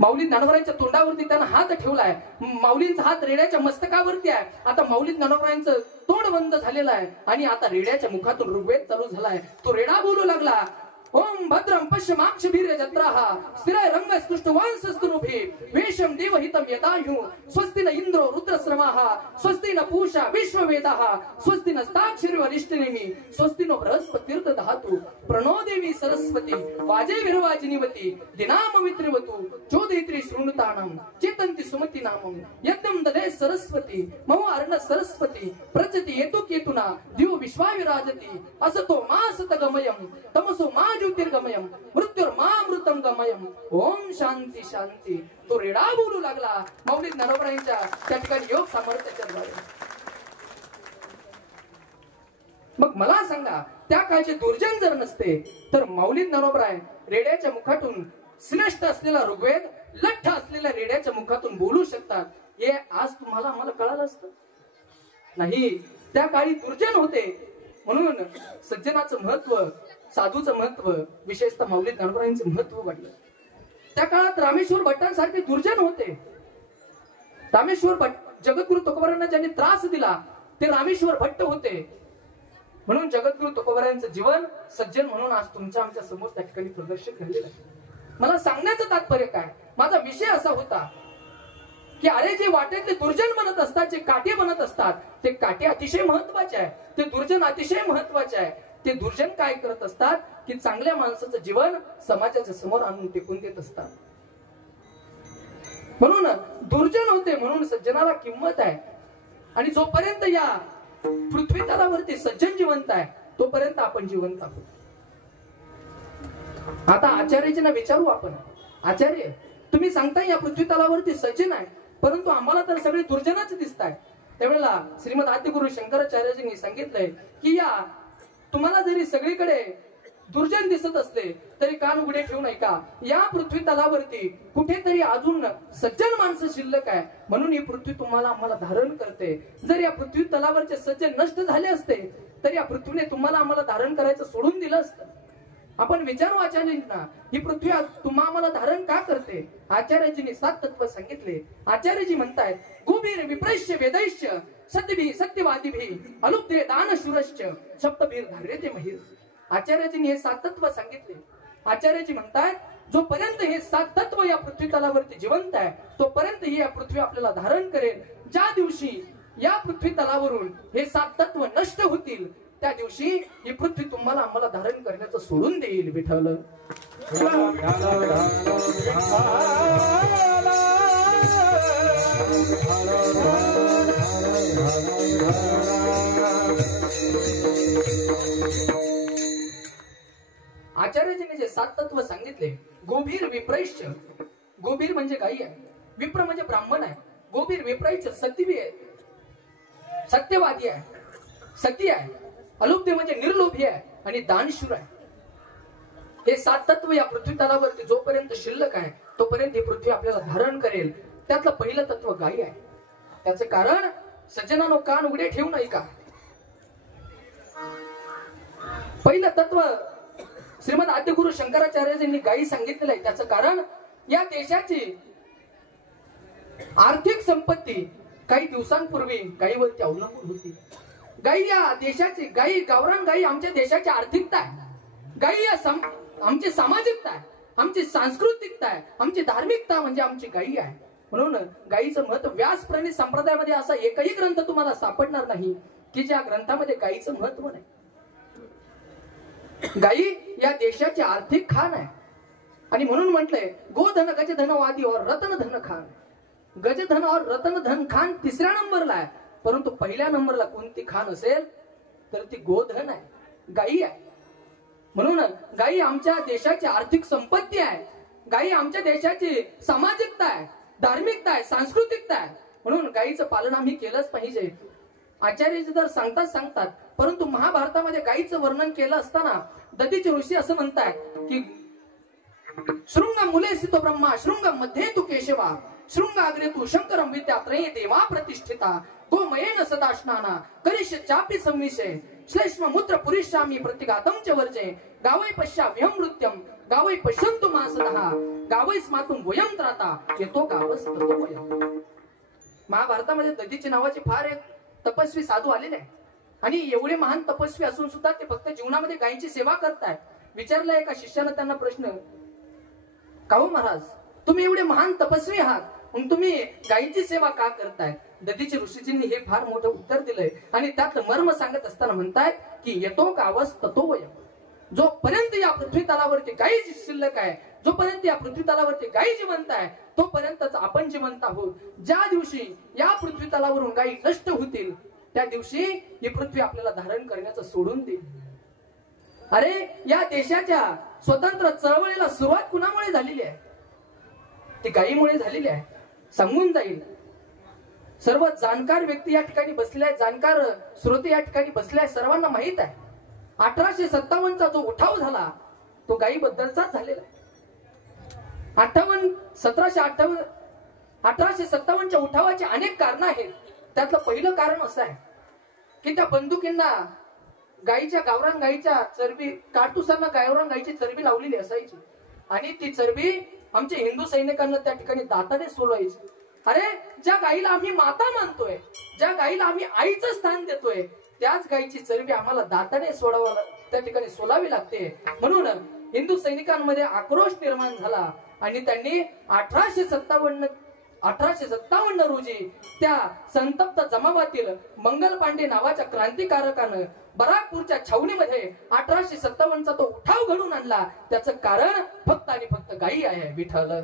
माऊली ज्ञानोबरायांच्या तोंडावरती त्यानं हात ठेवलाय. माऊलींचा हात रेड्याच्या मस्तकावरती आहे. आता माऊली ज्ञानोबरायांचं तोंड बंद झालेलं आहे आणि आता रेड्याच्या मुखातून ऋग्वेद चालू झालाय. तो रेडा बोलू लागला, ओम भद्रम पश्चिमाक्षभीर्य जत्राहा स्थिराय रंग स्तुष्टवांसस्तुनुभी वेशम देवहितम यदायु स्वस्ति न इंद्रो रुद्रश्रमाः स्वस्ति न पूषा विश्ववेदाः स्वस्ति नस्ताक्षरिवरिष्ठनेमि स्वस्ति नो बृहस्पतिर्द धातु प्रणो देवी सरस्वती वाजे विरवाजिनीवती दिनामवित्रिवतु चोदयित्री शृणुतानं चेतन्ति सुमति नामं यज्ञं ददे सरस्वती मम अर्ण सरस्वती प्रचति येतु केतुना दिवो विश्वाविराजति असतो मा सतगमयं तमसो मा ज्योतिर्गमयम मृत्युर्मामृतम गमयम. ओम शांती शांती. तो रेडा बोलू लागला. माऊली ज्ञानोबरायांच्या त्या ठिकाणी योग सामर्थ्याच्या द्वारे. मग मला सांगा, त्या काळचे दुर्जन जर नसते तर माऊली ज्ञानोबराय रेड्याच्या मुखातून श्रेष्ठ असलेला ऋग्वेद लठ्ठ असलेल्या रेड्याच्या मुखातून बोलू शकतात, हे आज तुम्हाला आम्हाला कळालं असतं नाही. त्या काळी दुर्जन होते म्हणून सज्जनाचं महत्व, साधूचं महत्व, विशेषतः माऊली ज्ञानोबरायांचं महत्व वाढलं. त्या काळात रामेश्वर भट्टांसारखे दुर्जन होते. रामेश्वर भट्ट जगद्गुरु तुकोबारायांना ज्यांनी त्रास दिला ते रामेश्वर भट्ट होते. म्हणून जगद्गुरु तुकोबारायांचं जीवन सज्जन म्हणून आज तुमच्या आमच्या समोर त्या ठिकाणी प्रदर्शित झालेलं आहे. मला सांगण्याचं तात्पर्य काय, माझा विषय असा होता की अरे जे वाटेतले दुर्जन बनत असतात, जे काटे बनत असतात, ते काटे अतिशय महत्वाचे आहे, ते दुर्जन अतिशय महत्वाचे आहे. ते दुर्जन काय करत असतात की चांगल्या माणसाचं जीवन समाजाच्या समोर आणून टेकून देत असतात. म्हणून दुर्जन होते म्हणून सज्जनाला किंमत आहे. आणि जोपर्यंत या पृथ्वी तलावरती सज्जन जिवंत आहे तोपर्यंत आपण जिवंत आहोत. आता आचार्यजींना विचारू आपण, आचार्य तुम्ही सांगताय या पृथ्वी तलावरती सज्जन आहे परंतु आम्हाला तर सगळे दुर्जनच दिसत आहे. त्यावेळेला श्रीमद आदिगुरु शंकराचार्यजींनी सांगितलंय की या तुम्हाला जरी सगळीकडे दुर्जन दिसत असले तरी कान उघडे ठेवू नये का, या पृथ्वी तलावरती कुठेतरी अजून सज्जन माणसं शिल्लक आहे म्हणून ही पृथ्वी तुम्हाला आम्हाला धारण करते. जर या पृथ्वी तलावरचे सज्जन नष्ट झाले असते तर या पृथ्वीने तुम्हाला आम्हाला धारण करायचं सोडून दिलं असतं. आपण विचारू आचार्यांना ही पृथ्वी तुम्हा आम्हाला धारण का करते. आचार्यजींनी 7 तत्व सांगितले. आचार्यजी म्हणतायत गुबीर विप्रैश्य वेदैश्य सत्यभी सत्यवादीभी अलुप्ते दानशूरश्च सप्तभीर धार्यते महीर. आचार्यजींनी हे 7 तत्व सांगितले. आचार्यजी म्हणतायत जोपर्यंत हे 7 तत्व या पृथ्वी तलावरती जिवंत आहे तोपर्यंत ही या पृथ्वी आपल्याला धारण करेल. ज्या दिवशी या पृथ्वी तलावरून हे 7 तत्व नष्ट होतील त्या दिवशी ही पृथ्वी तुम्हाला आम्हाला धारण करण्याचं सोडून देईल. विठ्ठल आचार्यजीने जे 7 तत्व सांगितले, गोभीर विप्रैश्य, गोभीर म्हणजे गायी आहे, विप्र म्हणजे ब्राह्मण आहे, गोभीर विप्रैश्य सत्यवी आहे, सत्यवादी आहे, सती आहे, अलुब्ध म्हणजे निर्लोभी आहे आणि दानशूर आहे. हे 7 तत्व या पृथ्वी तलावरती जोपर्यंत शिल्लक आहे तोपर्यंत ही पृथ्वी आपल्याला धारण करेल. त्यातलं पहिलं तत्व गायी आहे. त्याचं कारण सज्जनानो कान उघडे ठेवू नये का. पहिलं तत्व श्रीमद आदिगुरु शंकराचार्यजींनी गायी सांगितलेलं आहे. त्याचं कारण या देशाची आर्थिक संपत्ती काही दिवसांपूर्वी गायीवरती अवलंबून होती. गायी या देशाची, गायी गावरान गायी आमच्या देशाची आर्थिकता आहे. गायी आमची सामाजिकता आहे, आमची सांस्कृतिकता आहे, आमची धार्मिकता म्हणजे आमची गायी आहे. म्हणून गायीचं महत्व व्यास प्रणीत संप्रदायामध्ये असा एकही ग्रंथ तुम्हाला सापडणार नाही की ज्या ग्रंथामध्ये गायीचं महत्व नाही. गायी या देशाची आर्थिक खान आहे. आणि म्हणून म्हटलंय गोधन गजधनवादी और रतन धन खान. गजधन और रतन धन खान 3ऱ्या नंबरला आहे परंतु पहिल्या नंबरला कोणती खान असेल तर ती गोधन आहे, गायी आहे. म्हणून गायी आमच्या देशाची आर्थिक संपत्ती आहे. गायी आमच्या देशाची सामाजिकता आहे, धार्मिकता आहे, सांस्कृतिकता आहे. म्हणून गायीचं पालन आम्ही केलंच पाहिजे. आचार्यजी तर सांगतात परंतु महाभारतामध्ये गायीचं वर्णन केलं असताना दधीचे ऋषी असं म्हणतायत की शृंग मुले सितो ब्रह्मा शृंग मध्ये तू केशवा शृंगाग्रे तू शंकरम विद्या त्रये देवा प्रतिष्ठिता गोमयेन सदा स्नाना करिष्य चापी संविषय श्लेष्म मूत्र पुरुषामी प्रतिघातम च वर्जे गावै पश्या विहमृत्यम गावै पश्यंतु मासदहा गावै स्मातुम वयम त्राता येतो गावस ततो वयम. महाभारतामध्ये दधीचे नावाचे फार एक तपस्वी साधू आलेले आहे आणि एवढे महान तपस्वी असून सुद्धा ते फक्त जीवनामध्ये गायीची सेवा करतायत. विचारलं एका शिष्यानं त्यांना प्रश्न, का हो महाराज तुम्ही एवढे महान तपस्वी आहात मग तुम्ही गायीची सेवा का करताय. दधीचे ऋषीजींनी हे फार मोठं उत्तर दिलंय आणि त्यात मर्म सांगत असताना म्हणतायत की येतो गावस ततो वयम. जोपर्यंत या पृथ्वी तलावरती गायी शिल्लक आहे, जोपर्यंत या पृथ्वी तलावरती गायी जिवंत आहे तोपर्यंतच आपण जिवंत आहोत. ज्या दिवशी या पृथ्वी तलावरून गायी नष्ट होतील त्या दिवशी ही पृथ्वी आपल्याला धारण करण्याचं सोडून देईल. अरे या देशाच्या स्वतंत्र चळवळीला सुरुवात कुणामुळे झालेली आहे, ती गायीमुळे झालेली आहे. सांगून जाईल. सर्व जाणकार व्यक्ती या ठिकाणी बसलेले आहेत, जाणकार श्रोते या ठिकाणी बसले आहेत. सर्वांना माहित आहे 1857चा जो उठाव झाला तो गायीबद्दलचाच झालेला आहे. 1857च्या उठावाची अनेक कारणं आहेत. त्यातलं पहिलं कारण असं आहे की त्या बंदुकींना गायीच्या गावरान गायीच्या चरबी काटुसांना गावरान गायीची चरबी लावलेली असायची आणि ती चरबी आमच्या हिंदू सैनिकांना त्या ठिकाणी दाताने सोलवायची. अरे ज्या गायीला आम्ही माता मानतोय, ज्या गायीला आम्ही आईचं स्थान देतोय त्याच गायीची चरबी आम्हाला दाताने सोडावा त्या ठिकाणी सोलावी लागते. म्हणून हिंदू सैनिकांमध्ये आक्रोश निर्माण झाला आणि त्यांनी 1857 रोजी त्या संतप्त जमावातील मंगल पांडे नावाच्या क्रांतिकारकानं बराकपूरच्या छावणीमध्ये 1857 तो उठाव घडून आणला. त्याचं कारण फक्त आणि फक्त गायी आहे. विठ्ठल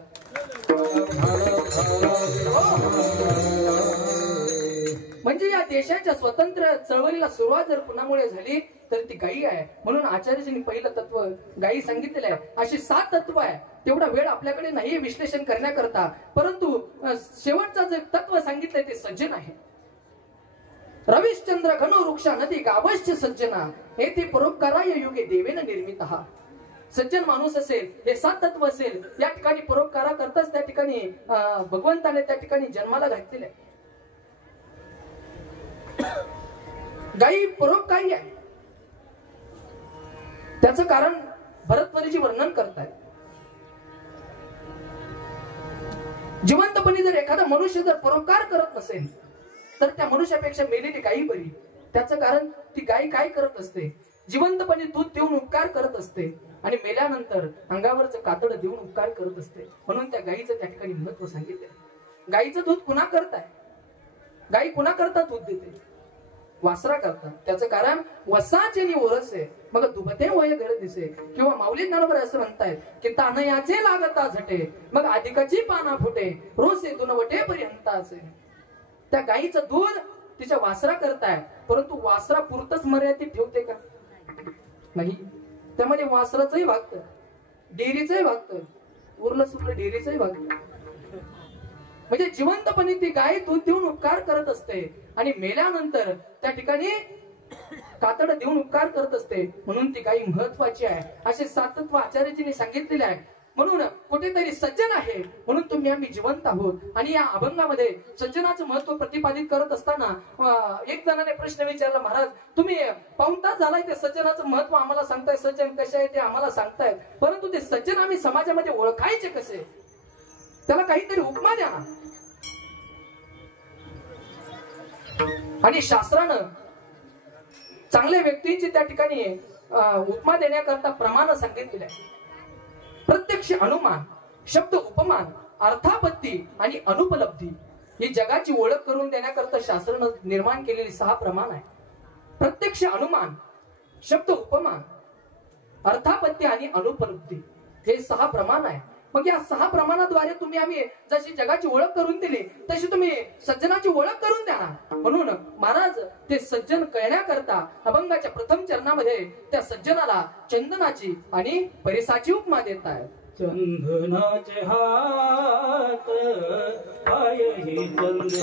म्हणजे या देशाच्या स्वतंत्र चळवळीला सुरुवात जर कुणामुळे झाली तर ती गायी आहे. म्हणून आचार्यजींनी पहिलं तत्व गायी सांगितलेलं आहे. अशी 7 तत्व आहे. तेवढा वेळ आपल्याकडे नाहीये विश्लेषण करण्याकरता, परंतु शेवटचं जे तत्व सांगितलंय ते सज्जन आहे. रविश्चंद्र घनो वृक्षा नदी गावश्च सज्जना येथे परोपकाराय युगे देवेन निर्मित. सज्जन माणूस असेल, हे 7 तत्व असेल, या ठिकाणी परोपकारा करताच त्या ठिकाणी भगवंताने त्या ठिकाणी जन्माला घातलेले आहे. गायी परोपकारी आहे. त्याचं कारण भरतवरीजी वर्णन करतायत. जिवंतपणी जर एखादा मनुष्य जर परोपकार करत नसेल तर त्या मनुष्यापेक्षा मेलेली गायी बरी. त्याचं कारण ती गायी काय करत असते, जिवंतपणे दूध देऊन उपकार करत असते आणि मेल्यानंतर अंगावरचं कातड देऊन उपकार करत असते. म्हणून त्या गायीचं त्या ठिकाणी महत्व सांगितलंय. गायीचं दूध कुणा करताय, गायी कुणा करता दूध देते, वासरा करतात. त्याचं कारण वसाचे नि ओरसे मग दुभते वय घर दिसे. किंवा माऊली ज्ञानोबर असं म्हणतायत की तानयाचे लागता झटे मग अधिकाची पाना फुटे रोसे दुनवटे पर्यंत असे. त्या गायीचं दूध तिच्या वासरा करताय, परंतु वासरा पुरतच मर्यादित ठेवते का? नाही. त्यामध्ये वासराचंही भागतं, डेअरीचंही भागतं, उरलं सुरलं डेअरीचंही भागतं. म्हणजे जिवंतपणे ती गाय दूध देऊन उपकार करत असते आणि मेल्यानंतर त्या ठिकाणी कातड देऊन उपकार करत असते. म्हणून ती गाय महत्वाची आहे. असे 7 तत्व आचार्यजींनी सांगितलेले आहे. म्हणून कुठेतरी सज्जन आहे म्हणून तुम्ही आम्ही जिवंत आहोत. आणि या अभंगामध्ये सज्जनाचं महत्व प्रतिपादित करत असताना एक जणाने प्रश्न विचारला, महाराज तुम्ही पाऊण तास झालाय ते सज्जनाचं महत्व आम्हाला सांगताय, सज्जन कसे आहे ते आम्हाला सांगताय, परंतु ते सज्जन आम्ही समाजामध्ये ओळखायचे कसे? त्याला काहीतरी उपमा द्या ना. आणि शास्त्रानं चांगल्या व्यक्तींची त्या ठिकाणी उपमा देण्याकरता प्रमाण सांगितलेले आहे. प्रत्यक्ष अनुमान, शब्द उपमान, अर्थापत्ती आणि अनुपलब्धी ही जगाची ओळख करून देण्याकरता शास्त्रानं निर्माण केलेली 6 प्रमाण आहे. प्रत्यक्ष अनुमान, शब्द उपमान, अर्थापत्ती आणि अनुपलब्धी हे 6 प्रमाण आहे. मग या 6 प्रमाणाद्वारे तुम्ही आम्ही जशी जगाची ओळख करून दिली तशी तुम्ही सज्जनाची ओळख करून द्या ना. म्हणून महाराज ते सज्जन कळण्याकरता अभंगाच्या प्रथम चरणामध्ये त्या सज्जनाला चंदनाची आणि परिसाची उपमा देत आहेत. चंदनाचे हात पायही चंदे,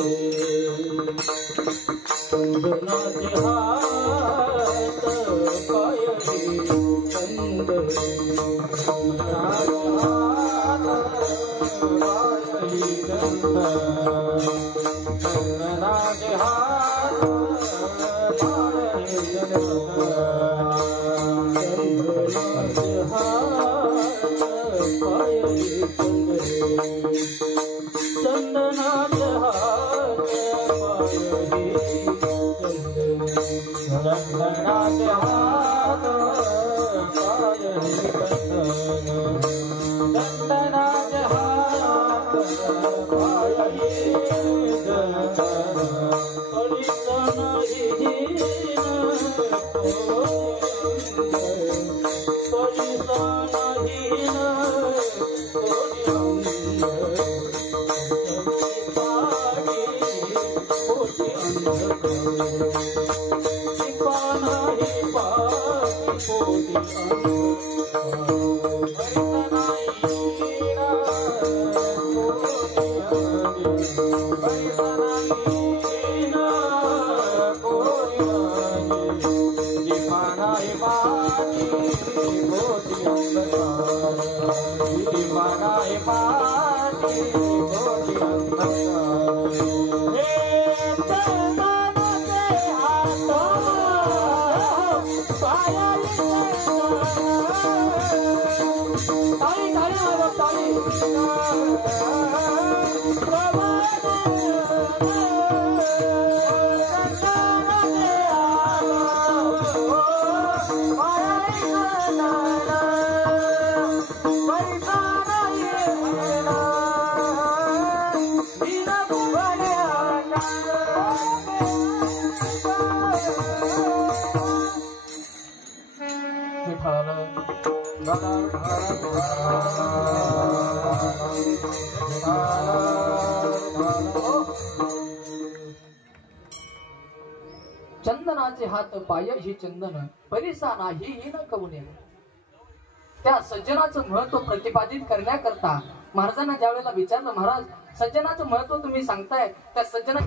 चंदनाचे हात पायही चंदे, चंदनाचे हात पायही चंदनाचे हात चंदनाचे हात पायही चंदनाचे हात पायही चंदनाचे हात पाय ही चंदन परिसा नाही ही न कवने. त्या सज्जनाचं महत्व प्रतिपादित करण्याकरता महाराजांना ज्या वेळेला विचारलं, महाराज सज्जनाचं महत्व तुम्ही सांगताय, त्या सज्जना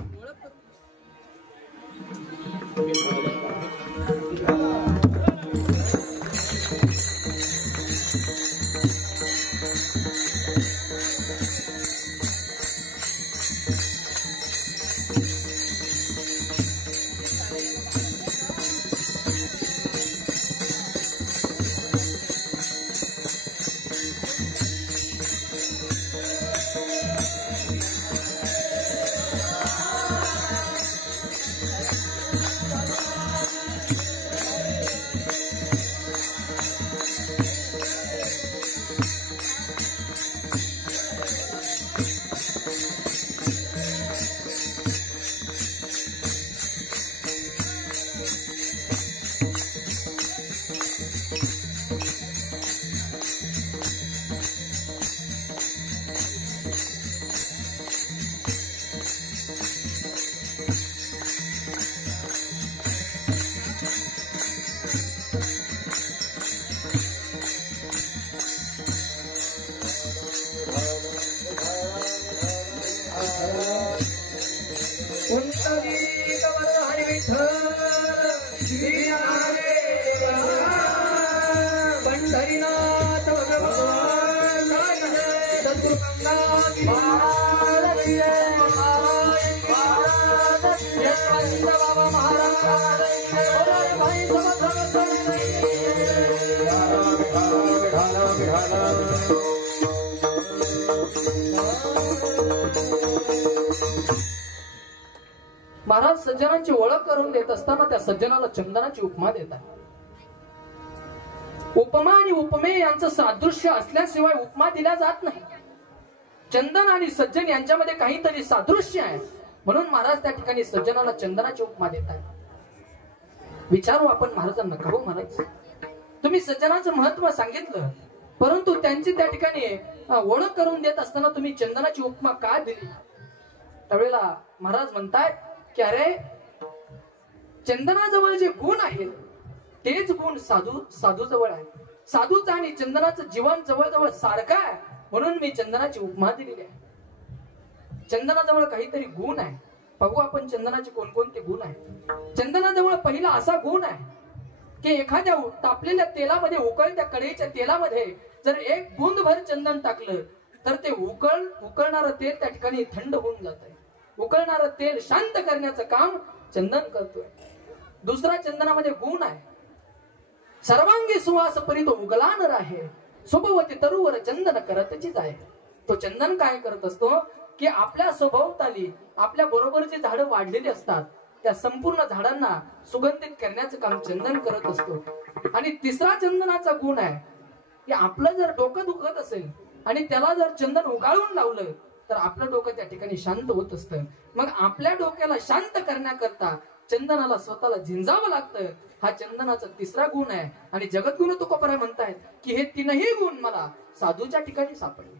पंढरीनाथ भगवान सद्गुरु यशवंत बाबा महाराज महाराज सज्जनांची ओळख करून देत असताना त्या सज्जनाला चंदनाची उपमा देतात. उपमा आणि उपमेय यांचं सादृश्य असल्याशिवाय उपमा दिल्या जात नाही. चंदन आणि सज्जन यांच्यामध्ये काहीतरी सादृश्य आहे, म्हणून महाराज त्या ठिकाणी सज्जनाला चंदनाची उपमा देतात. विचारू आपण महाराजांना, का हो महाराज तुम्ही सज्जनाचं महत्व सांगितलं, परंतु त्यांची त्या ठिकाणी ओळख करून देत असताना तुम्ही चंदनाची उपमा का दिली? त्यावेळेला महाराज म्हणतायत की अरे चंदनाजवळ जे गुण आहेत तेच गुण साधू जवळ आहे. साधूचं आणि चंदनाचं जीवन जवळजवळ सारखं आहे, म्हणून मी चंदनाची उपमा दिलेली आहे. चंदनाजवळ काहीतरी गुण आहे. बघू आपण चंदनाचे कोणकोणते गुण आहेत. चंदनाजवळ पहिला असा गुण आहे की एखाद्या तापलेल्या तेलामध्ये, उकळत्या कढईच्या तेलामध्ये जर एक बूंदभर चंदन टाकलं तर ते उकळणारं तेल त्या ठिकाणी थंड होऊन जात आहे. उकळणारं तेल शांत करण्याचं काम चंदन करतोय. दुसरा चंदनामध्ये गुण आहे, सर्वांगी सुवास परी तो उगला न राहे, स्वभावती तरुवर चंदन करतचीच आहे. तो चंदन काय करत असतो की आपल्या स्वभावताली आपल्या बरोबर जे झाडं वाढलेली असतात त्या संपूर्ण झाडांना सुगंधित करण्याचं काम चंदन करत असतो. आणि तिसरा चंदनाचा गुण आहे की आपलं जर डोकं दुखत असेल आणि त्याला जर चंदन उगाळून लावलं तर आपलं डोकं त्या ठिकाणी शांत होत असतं. मग आपल्या डोक्याला शांत करण्याकरता चंदनाला स्वतःला झिंजावं लागतं. हा चंदनाचा तिसरा गुण आहे. आणि जगद्गुरु तुकोबराय म्हणतायत की हे तीनही गुण मला साधूच्या ठिकाणी सापडले.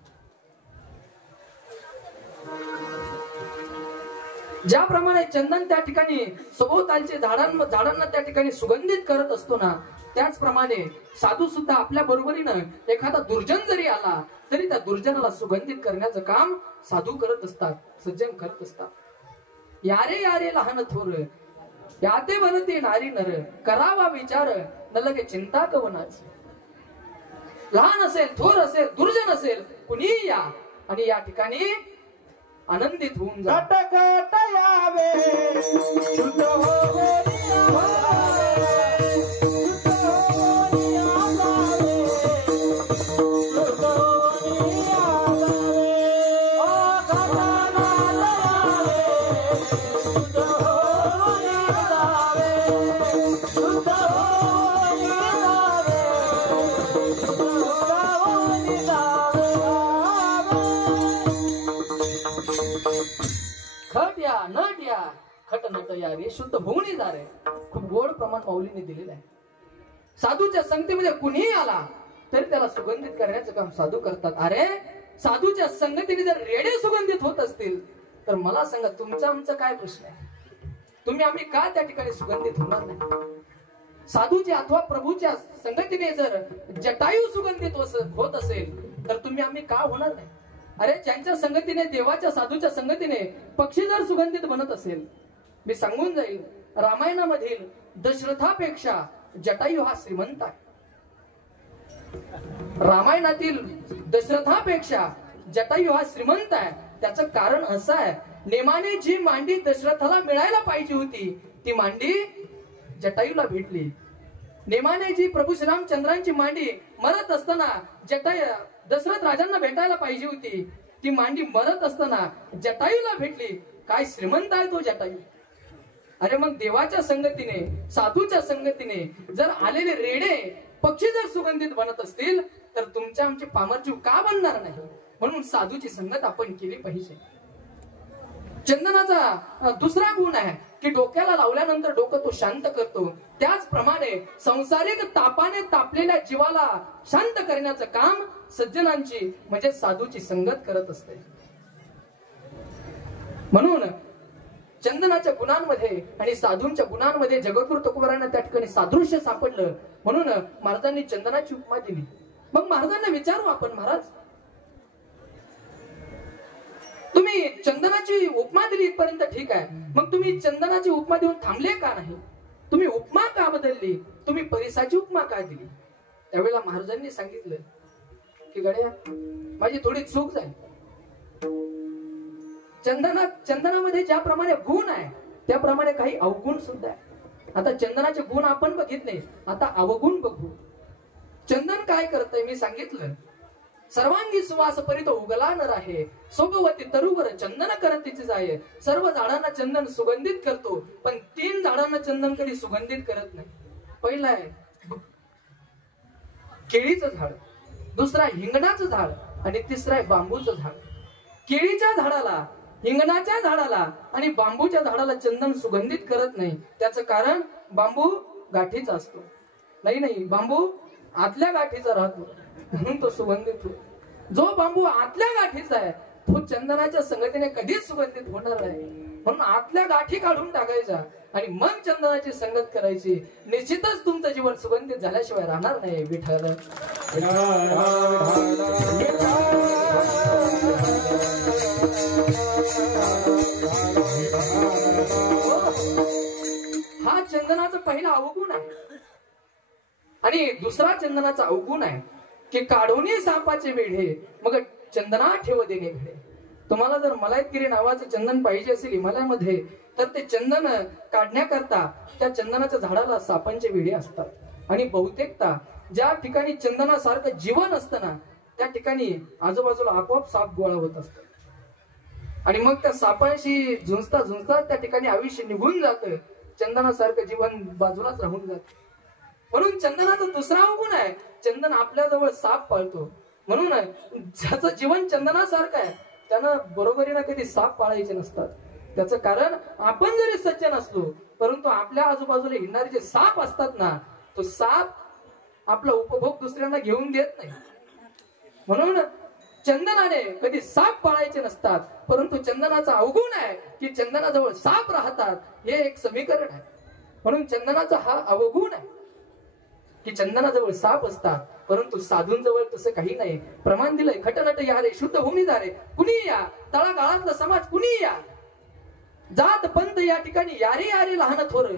ज्याप्रमाणे चंदन त्या ठिकाणी सभोवतालचे झाडांना त्या ठिकाणी सुगंधित करत असतो ना, त्याचप्रमाणे साधू सुद्धा आपल्या बरोबरीनं एखादा दुर्जन जरी आला तरी त्या दुर्जनाला सुगंधित करण्याचं काम साधू करत असतात, सज्जन करत असतात. यारे यारे लहान थोर याते बनते नारी नर, करावा विचार न लगे चिंता कवनाची. लहान असेल, थोर असेल, दुर्जन असेल, कुणीही या आणि या ठिकाणी आनंदित होऊन जा. खट या नट या खट नट या रे शुद्ध होऊन जा रे. खूप गोड प्रमाण माऊलीने दिलेलं आहे. साधूच्या संगतीमध्ये कुणीही आला तरी त्याला सुगंधित करण्याचं काम साधू करतात. अरे साधूच्या संगतीने जर रेडे सुगंधित होत असतील तर मला सांगा तुमचा आमचा काय प्रश्न आहे? तुम्ही आम्ही का त्या ठिकाणी सुगंधित होणार नाही? साधूच्या अथवा प्रभूच्या संगतीने जर जटायू सुगंधित होत असेल तर तुम्ही आम्ही का होणार नाही? अरे ज्यांच्या संगतीने देवाच्या साधूच्या संगतीने पक्षी जर सुगंधित बनत असेल, मी सांगून जाईल रामायणामधील दशरथापेक्षा जटायू हा श्रीमंत आहे. रामायणातील दशरथापेक्षा जटायू हा श्रीमंत आहे. त्याचं कारण असं आहे, नेमाने जी मांडी दशरथाला मिळायला पाहिजे होती ती मांडी जटायूला भेटली. नेमाने जी प्रभू श्रीरामचंद्रांची मांडी मरत असताना दशरथ राजांना भेटायला पाहिजे होती ती मांडी मरत असताना जटायूला भेटली. काय श्रीमंत आहे तो जटायू. अरे मग देवाच्या संगतीने साधूच्या संगतीने जर आलेले रेडे पक्षी जर सुगंधित बनत असतील तर तुमच्या आमचे पामरजीव का बनणार नाही? म्हणून साधूची संगत आपण केली पाहिजे. चंदनाचा दुसरा गुण आहे की डोक्याला लावल्यानंतर डोकं तो शांत करतो. त्याचप्रमाणे संसारिक तापाने तापलेल्या जीवाला शांत करण्याचं काम सज्जनांची म्हणजे साधूची संगत करत असते. म्हणून चंदनाच्या गुणांमध्ये आणि साधूंच्या गुणांमध्ये जगद्गुरु तुकोबारायांना त्या ठिकाणी सादृश्य सापडलं. म्हणून महाराजांनी चंदनाची उपमा दिली. मग महाराजांना विचारू आपण, महाराज तुम्ही चंदनाची उपमा दिली इथपर्यंत ठीक आहे, मग तुम्ही चंदनाची उपमा देऊन थांबले का नाही? तुम्ही उपमा का बदलली? तुम्ही परिसाची उपमा का दिली? त्यावेळेला महाराजांनी सांगितलं की गड्या माझी थोडी चूक झाली. चंदनामध्ये ज्याप्रमाणे गुण आहे त्याप्रमाणे काही अवगुण सुद्धा आहे. आता चंदनाचे गुण आपण बघितले, आता अवगुण बघू. चंदन काय करतंय मी सांगितलं. सर्वांगी सुवास परित उगला न राहे, सोबवती तरुवर चंदन करतीच जाय. सर्व झाडांना चंदन सुगंधित करतो पण 3 झाडांना चंदन कधी सुगंधित करत नाही. पहिला आहे केळीचं झाड, दुसरा हिंगणाचं झाड आणि तिसरा आहे बांबूचं झाड. केळीच्या झाडाला, हिंगणाच्या झाडाला आणि बांबूच्या झाडाला चंदन सुगंधित करत नाही. त्याचं कारण बांबू गाठीचा असतो. नाही बांबू आतल्या गाठीचा राहतो म्हणून तो सुगंधित होतो. जो बांबू आतल्या गाठीचा आहे तो चंदनाच्या संगतीने कधीच सुगंधित होणार नाही. म्हणून आतल्या गाठी काढून टाकायच्या आणि मग चंदनाची संगत करायची. निश्चितच तुमचं जीवन सुगंधित झाल्याशिवाय राहणार नाही. विठ्ठल हा चंदनाचा पहिला अवगुण आहे. आणि दुसरा चंदनाचा अवगुण आहे की काढोनी सापाचे वेढे मग चंदना ठेव देणे भेडे. तुम्हाला जर मलायतगिरी नावाचं चंदन पाहिजे असेल हिमालयामध्ये तर ते चंदन काढण्याकरता त्या चंदनाच्या झाडाला सापांचे वेढे असतात. आणि बहुतेकदा ज्या ठिकाणी चंदनासारखं जीवन असतं ना त्या ठिकाणी आजूबाजूला आपोआप साप गोळा होत असतात. आणि मग त्या सापांशी झुंजता झुंजता त्या ठिकाणी आयुष्य निघून जातं. चंदनासारखं जीवन बाजूलाच राहून जातं. म्हणून चंदनाचा दुसरा अवगुण आहे, चंदन आपल्या जवळ साप पाळतो. म्हणून ज्याचं जीवन चंदनासारखं आहे त्यानं बरोबरीनं कधी साप पाळायचे नसतात. त्याचं कारण आपण जरी सज्जन असलो परंतु आपल्या आजूबाजूला हिंडणारे जे साप असतात ना तो साप आपला उपभोग दुसऱ्यांना घेऊन देत नाही. म्हणून चंदनाने कधी साप पाळायचे नसतात. परंतु चंदनाचा अवगुण आहे की चंदनाजवळ साप राहतात. हे एक समीकरण आहे. म्हणून चंदनाचा हा अवगुण आहे की चंदनाजवळ साप असतात परंतु साधूंजवळ तसं काही नाही. प्रमाण दिलंय खटनट या रे शुद्ध होऊन जा रे कुणी या. तळागाळातला समाज कुणी या. जात पंत या ठिकाणी यारे यारे लहान थोर.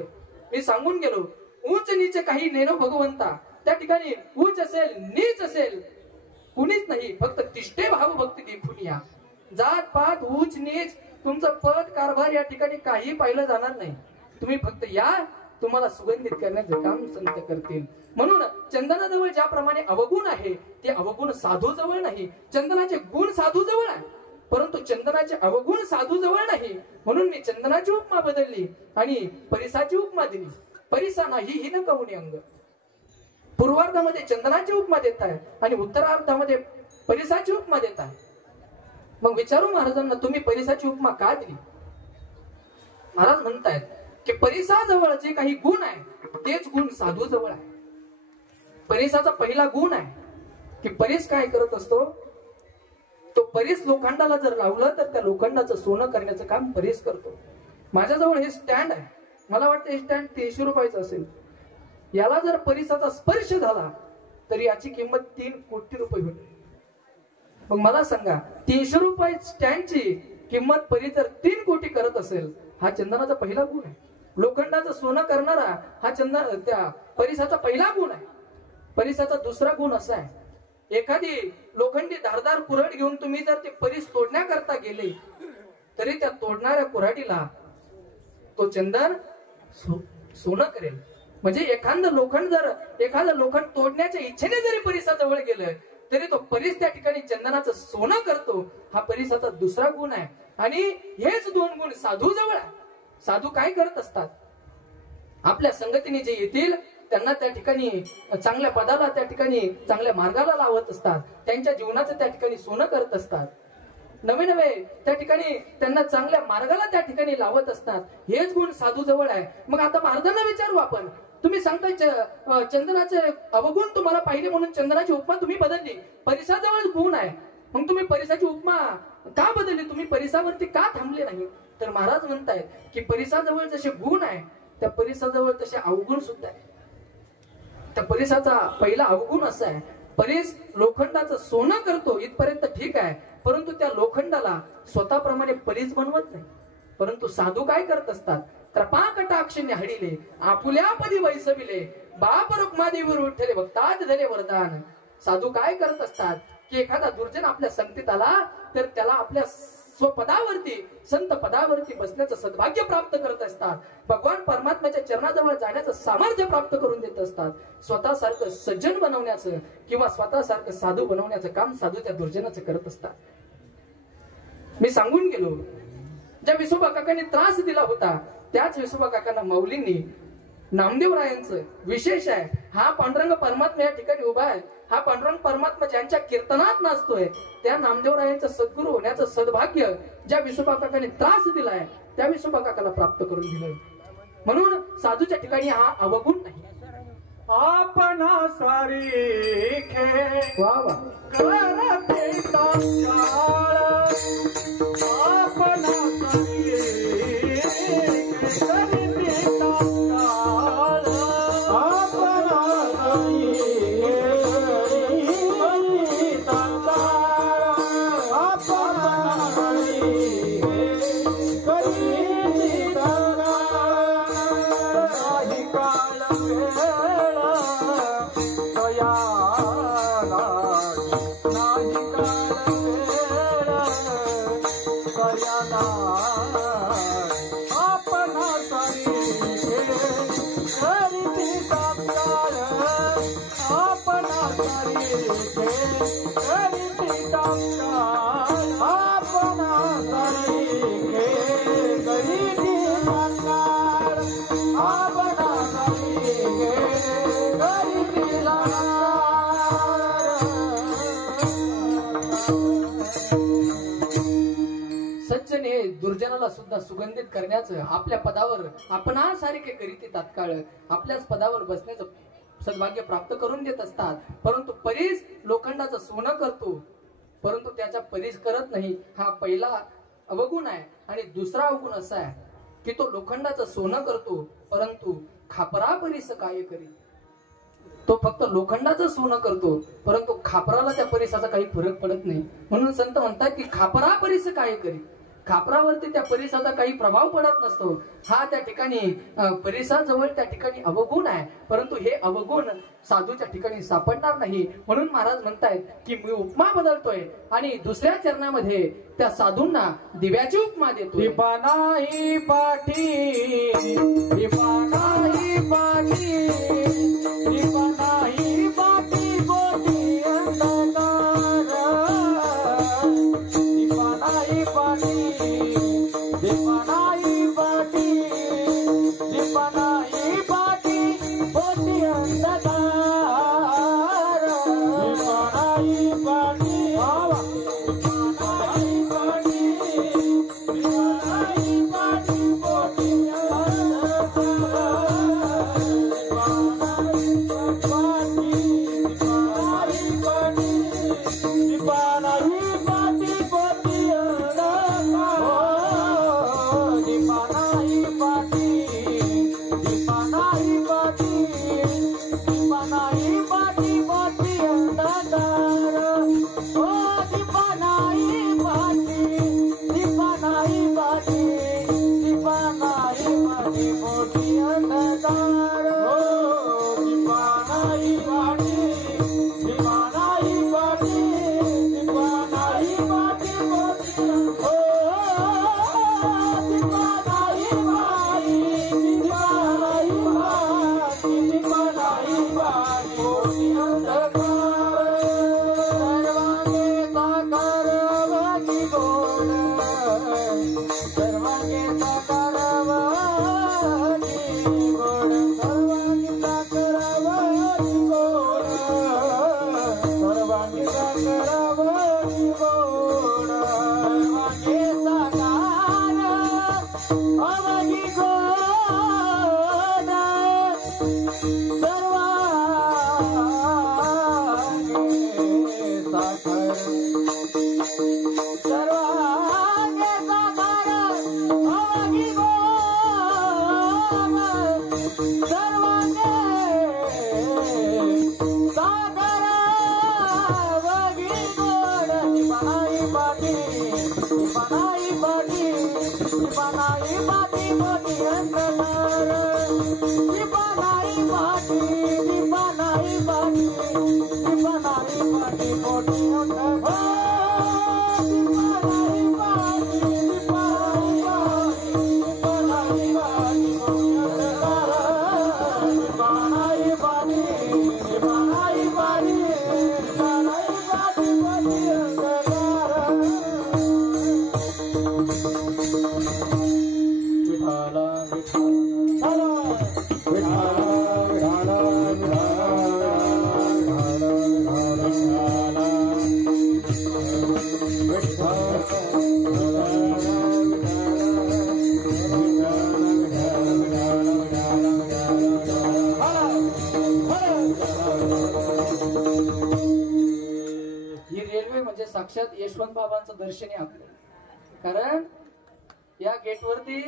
मी सांगून गेलो उंच नीच काही नेनो भगवंता. त्या ठिकाणी उंच असेल नीच असेल कुणीच नाही, फक्त तिष्ठे भाव भक्ती देखून या. जात पात उंच नीच तुमचं पद कारभार या ठिकाणी काही पाहिलं जाणार नाही. तुम्ही फक्त या, तुम्हाला सुगंधित करण्याचं काम संत करतील. म्हणून चंदनाजवळ ज्याप्रमाणे अवगुण आहे ते अवगुण साधू जवळ नाही. चंदनाचे गुण साधू जवळ आहे परंतु चंदनाचे अवगुण साधू जवळ नाही. म्हणून मी चंदनाची उपमा बदलली आणि परिसाची उपमा दिली. परिसा नाही ही न कवणी अंग. पूर्वार्धामध्ये चंदनाची उपमा देत आहे आणि उत्तरार्धामध्ये परिसाची उपमा देत आहे. मग विचारू महाराजांना तुम्ही परिसाची उपमा का दिली? महाराज म्हणतायत की परिसाजवळ जे काही गुण आहे तेच गुण साधू जवळ आहे. परिसाचा पहिला गुण आहे की परीस काय करत असतो, तो परीस लोखंडाला जर लावलं तर त्या लोखंडाचं सोनं करण्याचं काम परीस करतो. माझ्याजवळ हे स्टँड आहे, मला वाटतं हे स्टँड 300 रुपयाचं असेल. याला जर परिसाचा स्पर्श झाला तर याची किंमत 3 कोटी रुपये होते. मग मला सांगा 300 रुपये स्टँडची किंमत परी जर 3 कोटी करत असेल, हा चंदनाचा पहिला गुण आहे. लोखंडाचं सोनं करणारा हा चंदन त्या परिसाचा पहिला गुण आहे. परिसाचा दुसरा गुण असा आहे, एखादी लोखंडी धारदार कुऱ्हाड घेऊन तुम्ही जर ते परिस तोडण्याकरता गेले तरी त्या तोडणाऱ्या कुऱ्हाडीला तो चंदन सोनं करेल. म्हणजे एखादं लोखंड तोडण्याच्या इच्छेने जरी परिसाजवळ गेलं तरी तो परिस त्या ठिकाणी चंदनाचं सोनं करतो. हा परिसाचा दुसरा गुण आहे. आणि हेच 2 गुण साधू जवळ आहे. साधू काय करत असतात, आपल्या संगतीने जे येतील त्यांना त्या ठिकाणी चांगल्या पदाला, त्या ठिकाणी चांगल्या मार्गाला लावत असतात. त्यांच्या जीवनाचं त्या ठिकाणी सोनं करत असतात. नवे नवे त्या ठिकाणी त्यांना चांगल्या मार्गाला त्या ठिकाणी लावत असतात. हेच गुण साधू जवळ आहे. मग आता महाराजांना विचारू आपण, तुम्ही सांगताय चंदनाचे अवगुण तुम्हाला पाहिले म्हणून चंदनाची उपमा तुम्ही बदलली, परिसाजवळ गुण आहे, मग तुम्ही परिसाची उपमा का बदलली, तुम्ही परिसावरती का थांबले नाही? तर महाराज म्हणतायत की परिसाजवळ जसे गुण आहे त्या परिसाजवळ तसे अवगुण सुद्धा आहे. त्या परिसाचा पहिला अवगुण असा आहे, परीस लोखंडाचं सोनं करतो इथपर्यंत ठीक आहे, परंतु त्या लोखंडाला स्वतःप्रमाणे परीस बनवत नाही. परंतु साधू काय करत असतात, कृपाकटाक्षाने हडिले आपुल्या पदी वैसविले बाप रुक्मादेवीवर विठ्ठले भक्तात धरे वरदान. साधू काय करत असतात की एखादा दुर्जन आपल्या संगतीत आला तर त्याला आपल्या स्वपदावरती, संत पदावरती बसण्याचं सद्भाग्य प्राप्त करत असतात. भगवान परमात्म्याच्या चरणाजवळ जाण्याचं सामर्थ्य प्राप्त करून देत असतात. स्वतःसारखं सज्जन बनवण्याचं किंवा स्वतःसारखं साधू बनवण्याचं काम साधू त्या दुर्जनाचं करत असतात. मी सांगून गेलो, ज्या विसोबा काकांनी त्रास दिला होता त्याच विसोबा काकांना माऊलींनी नामदेवरायांचं विशेष आहे. हा पांडुरंग परमात्मा या ठिकाणी उभा आहे. हा पांडुरंग परमात्मा ज्यांच्या कीर्तनात नाचतोय त्या नामदेवरायांचं सद्गुरू होण्याचं सद्भाग्य ज्या विसोबा काकांनी त्रास दिलाय त्या विसोबा काकाला प्राप्त करून दिलं. म्हणून साधूच्या ठिकाणी हा अवगुण नाही. आपणा सारीखे वा वा करते काळ, आपणा सारीखे करते काळ, आपणा सारीखे दुर्जनाला सुद्धा सुगंधित करण्याचं, आपल्या पदावर आपणासारखे करीते तात्काळ आपल्याच पदावर बसण्याचं सद्भाग्य प्राप्त करून देत असतात. परंतु परीस लोखंडाचं सोनं करतो परंतु त्याचा परीस करत नाही. हा पहिला अवगुण आहे. आणि दुसरा अवगुण असा आहे की तो लोखंडाचं सोनं करतो परंतु खापरा परीस काय करी. तो फक्त लोखंडाचं सोनं करतो परंतु खापराला त्या परिसाचा काही फरक पडत नाही. म्हणून संत म्हणतात की खापरा परीस काय करी. खापरावरती त्या परिसाचा काही प्रभाव पडत नसतो. हा त्या ठिकाणी परिसाजवळ त्या ठिकाणी अवगुण आहे. परंतु हे अवगुण साधूच्या ठिकाणी सापडणार नाही. म्हणून महाराज म्हणतायत की मी उपमा बदलतोय आणि दुसऱ्या चरणामध्ये त्या साधूंना दिव्याची उपमा देतो. दीपानाही पाठी, दीपानाही पाठी, दीपानाही पाठी गोटी अंधकार, दीपानाही पाठी, दीपानाही पाठी, दीपानाही पाठी गोटी अंधकार, दीपानाही पाठी, दीपानाही पाठी, दीपानाही पाठी गोटी पोटी अंधकार दीपा नाही पाटी दीपा नाही पाटी दीपा नाही पाटी पोटी हो दीपा नाही पाटी दीपा नाही पाटी दीपा नाही पाटी पोटी अंधकार सर्वांगे साकार वाकी गोड सर्वांगे साकार वाकी गोड सर्वांगे साकार वाकी गोड सर्वांगे साकार वाकी गोड सर्वांगे साकार वाकी गोड सर्वांगे साकार सर्वांगे साकार वाकी गोड सर्वांगे साकार वाकी गोड दीपानाई पाटी दीपानाई पाटी दीपानाई पाटी मोठी अंधकार दीपानाई पाटी दीपानाई पाटी दीपानाई पाटी मोठी अंधकार दीपानाई पाटी दीपानाई पाटी दीपानाई पाटी दीपानाई पाटी दीपानाई पाटी मोठी अंधकार विठाला विठाला विठाला ही रेल्वे म्हणजे साक्षात यशवंत बाबांचं दर्शन आहे आपलं. कारण या गेटवरती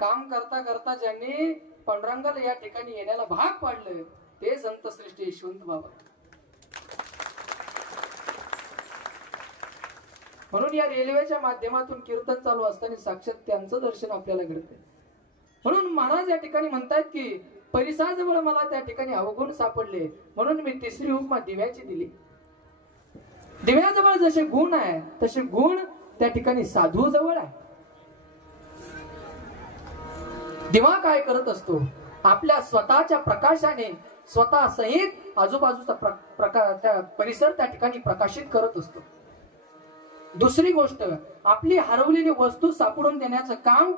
काम करता करता ज्यांनी पांडुरंगाला या ठिकाणी येण्याला भाग पाडलं ते संत श्रेष्ठ यशवंत बाबा. म्हणून या रेल्वेच्या माध्यमातून कीर्तन चालू असताना साक्षात त्यांचं दर्शन आपल्याला घडतंय. म्हणून महाराज या ठिकाणी म्हणतात की परिसाजवळ मला त्या ठिकाणी अवगुण सापडले म्हणून मी तिसरी उपमा दिव्याची दिली. दिव्याजवळ जसे गुण आहे तसे गुण त्या ठिकाणी साधू जवळ आहे. दिवा काय करत असतो आपल्या स्वतःच्या प्रकाशाने स्वतः सहित आजूबाजूचा त्या परिसर त्या ठिकाणी प्रकाशित करत असतो. दुसरी गोष्ट आपली हरवलेली वस्तू सापडून देण्याचं काम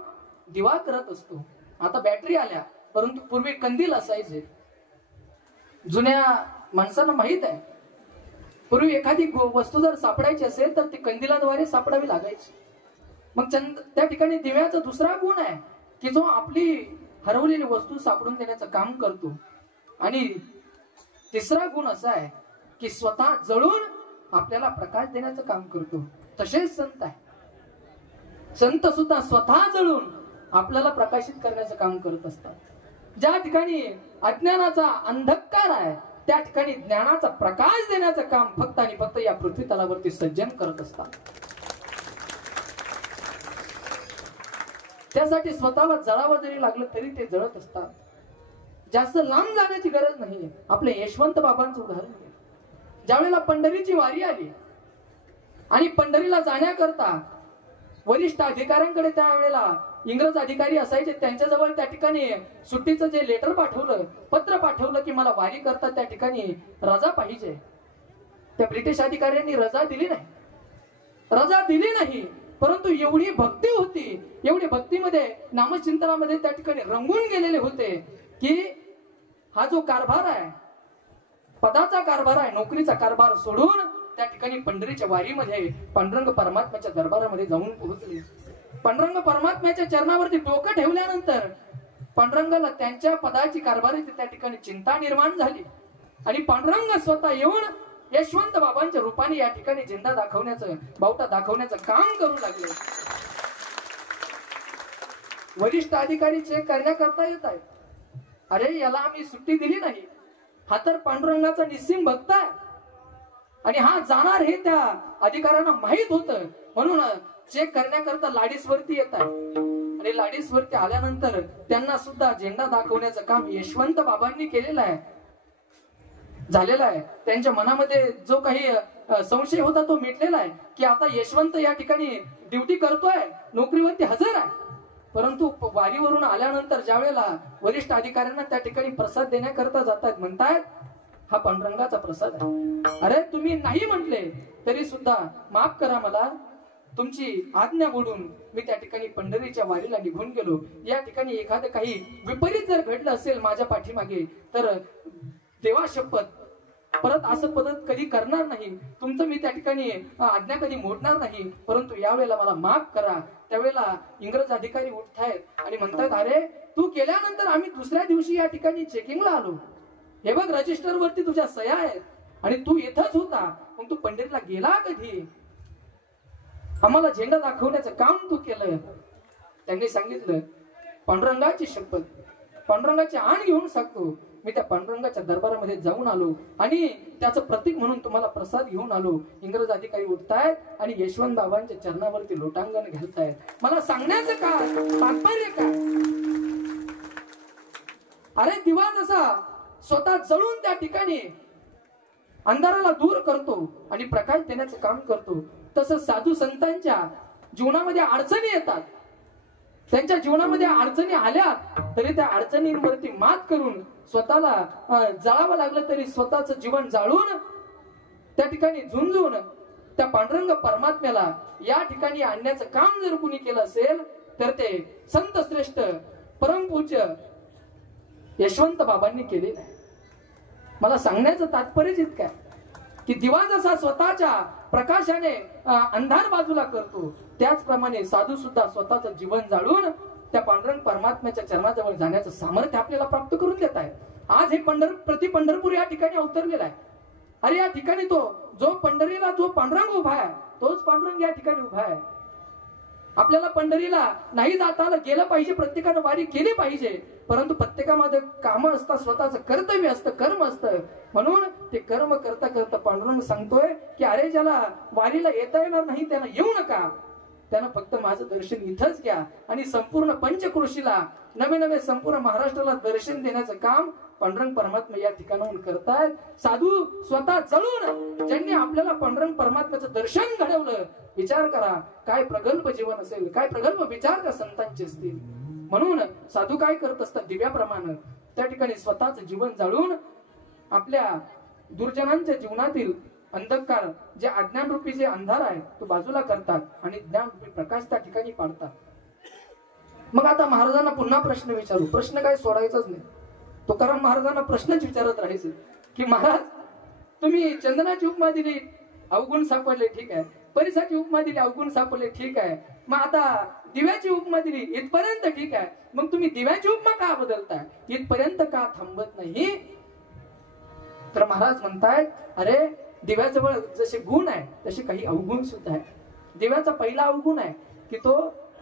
दिवा करत असतो. आता बॅटरी आल्या परंतु पूर्वी कंदील असायचे. जुन्या माणसांना माहित आहे पूर्वी एखादी वस्तू जर सापडायची असेल तर ती कंदिलाद्वारे सापडावी लागायची. मग त्या ठिकाणी दिव्याचा दुसरा गुण आहे की जो आपली हरवलेली वस्तू सापडून देण्याचं काम करतो. आणि तिसरा गुण असा आहे की स्वतः जळून आपल्याला प्रकाश देण्याचं काम करतो. तसेच संत आहे. संत सुद्धा स्वतः जळून आपल्याला प्रकाशित करण्याचं काम करत असतात. ज्या ठिकाणी अज्ञानाचा अंधकार आहे त्या ठिकाणी ज्ञानाचा प्रकाश देण्याचं काम फक्त आणि फक्त या पृथ्वी तलावरती सज्जन करत असतात. त्यासाठी स्वतःला जळावं जरी लागलं तरी ते जळत असतात. जास्त लांब जाण्याची गरज नाही. आपले यशवंत बाबांचं उदाहरण घ्या. ज्यावेळेला पंढरीची वारी आली आणि पंढरीला जाण्याकरता वरिष्ठ अधिकाऱ्यांकडे त्यावेळेला इंग्रज अधिकारी असायचे त्यांच्याजवळ त्या ठिकाणी सुट्टीचं जे लेटर पाठवलं पत्र पाठवलं की मला वारी करता त्या ठिकाणी रजा पाहिजे. त्या ब्रिटिश अधिकाऱ्यांनी रजा दिली नाही. परंतु एवढी भक्ती होती एवढी भक्तीमध्ये नामचिंतनामध्ये त्या ठिकाणी रंगून गेलेले होते की हा जो कारभार आहे पदाचा कारभार आहे नोकरीचा कारभार सोडून त्या ठिकाणी पंढरीच्या वारीमध्ये पांडुरंग परमात्म्याच्या दरबारामध्ये जाऊन पोहोचले. पांडुरंग परमात्म्याच्या चरणावरती डोकं ठेवल्यानंतर पांडुरंगाला त्यांच्या पदाची कारभाराची त्या ठिकाणी चिंता निर्माण झाली आणि पांडुरंग स्वतः येऊन यशवंत बाबांच्या रूपाने या ठिकाणी झेंडा दाखवण्याचं बावटा दाखवण्याचं काम करू लागले. वरिष्ठ अधिकारी चेक करण्याकरता येत आहेत. अरे याला आम्ही सुट्टी दिली नाही. हा तर पांडुरंगाचा निस्सिम भक्त आहे आणि हा जाणार हे त्या अधिकाऱ्यांना माहित होतं म्हणून चेक करण्याकरता लाडीसवरती येत आहे. आणि लाडीसवरती आल्यानंतर त्यांना सुद्धा झेंडा दाखवण्याचं काम यशवंत बाबांनी केलेलं आहे, झालेला आहे. त्यांच्या मनामध्ये जो काही संशय होता तो मिटलेला आहे की आता यशवंत या ठिकाणी ड्युटी करतोय, नोकरीवरती हजर आहे. परंतु वारीवरून आल्यानंतर ज्या वेळेला वरिष्ठ अधिकाऱ्यांना त्या ठिकाणी प्रसाद देण्याकरता जातात, म्हणतायत हा पांडुरंगाचा प्रसाद आहे. अरे तुम्ही नाही म्हटले तरी सुद्धा माफ करा मला, तुमची आज्ञा मोडून मी त्या ठिकाणी पंढरीच्या वारीला निघून गेलो. या ठिकाणी एखादं काही विपरीत जर घडलं असेल माझ्या पाठीमागे तर देवा शपथ परत असं पद्धत कधी करणार नाही, तुमचं मी त्या ठिकाणी आज्ञा कधी मोडणार नाही, परंतु यावेळेला मला माफ करा. त्यावेळेला इंग्रज अधिकारी उठतायत आणि म्हणतात अरे तू केल्यानंतर आम्ही दुसऱ्या दिवशी या ठिकाणी चेकिंगला आलो, हे बघ रजिस्टर वरती तुझ्या सह्या आहेत आणि तू इथंच होता, मग तू पंढरीला गेला कधी? आम्हाला झेंडा दाखवण्याचं काम तू केलं. त्यांनी सांगितलं पांडुरंगाची शपथ, पांडुरंगाची आण घेऊन सांगतो, मी त्या पांडुरंगाच्या दरबारामध्ये जाऊन आलो आणि त्याचं प्रतीक म्हणून तुम्हाला प्रसाद घेऊन आलो. इंग्रज अधिकारी उठतायत आणि यशवंत बाबांच्या चरणावरती लोटांगण घालतायत. मला सांगण्याचं काय तात्पर्य काय? अरे दिवा जसा स्वतः जळून त्या ठिकाणी अंधाराला दूर करतो आणि प्रकाश देण्याचं काम करतो, तसं साधू संतांच्या जीवनामध्ये अडचणी येतात. त्यांच्या जीवनामध्ये अडचणी आल्या तरी त्या अडचणींवरती मात करून स्वतःला जाळावं लागलं तरी स्वतःच जीवन जाळून त्या ठिकाणी झुंजून त्या पांडुरंग परमात्म्याला या ठिकाणी आणण्याचं काम जर कुणी केलं असेल तर ते संत श्रेष्ठ परमपूज्य यशवंत बाबांनी केलेलं आहे. मला सांगण्याचं तात्पर्यच इतकं आहे की दिवा जसा स्वतःच्या प्रकाशाने अंधार बाजूला करतो, त्याचप्रमाणे साधू सुद्धा स्वतःचं जीवन जाळून त्या पांडुरंग परमात्म्याच्या चरणाजवळ जाण्याचं सामर्थ्य आपल्याला प्राप्त करून देत आहे. आज हे पंढरपूर या ठिकाणी अवतरलेला आहे. अरे या ठिकाणी तो जो पंढरीला जो पांडुरंग उभा आहे तोच पांडुरंग या ठिकाणी उभा आहे. आपल्याला पंढरीला नाही जाता आलं, गेलं पाहिजे, प्रत्येकानं वारी केली पाहिजे, परंतु प्रत्येकामध्ये काम असतात, स्वतःचं कर्तव्य असतं, कर्म असतं. म्हणून ते कर्म करता करता पांडुरंग सांगतोय की अरे ज्याला वारीला येता येणार नाही त्यानं येऊ नका, त्यानं फक्त माझं दर्शन इथंच घ्या. आणि संपूर्ण पंचक्रोशीला नवे नवे संपूर्ण महाराष्ट्राला दर्शन देण्याचं काम पांडुरंग परमात्मा या ठिकाणाहून करतायत. साधू स्वतः जळून ज्यांनी आपल्याला पांडुरंग परमात्म्याचं दर्शन घडवलं, विचार करा काय प्रगल्भ जीवन असेल, काय प्रगल्भ विचार त्या संतांचे असतील. म्हणून साधू काय करत असतात, दिव्याप्रमाणे त्या ठिकाणी स्वतःच जीवन जाळून आपल्या दुर्जनांच्या जीवनातील अंधकार जे अज्ञानरूपी जे अंधार आहे तो बाजूला करतात आणि ज्ञानरूपी प्रकाश त्या ठिकाणी पाडतात. मग आता महाराजांना पुन्हा प्रश्न विचारू, प्रश्न काय सोडायचाच नाही. तुकाराम महाराजांना प्रश्नच विचारत राहायचे की महाराज तुम्ही चंदनाची उपमा दिली अवगुण सापडले ठीक आहे, परिसाची उपमा दिली अवगुण सापडले ठीक आहे, मग आता दिव्याची उपमा दिली इथपर्यंत ठीक आहे, मग तुम्ही दिव्याची उपमा का बदलताय, इथपर्यंत का थांबत नाही? तर महाराज म्हणतायत अरे दिव्याजवळ जसे गुण आहे तसे काही अवगुण सुद्धा आहे. दिव्याचा पहिला अवगुण आहे की तो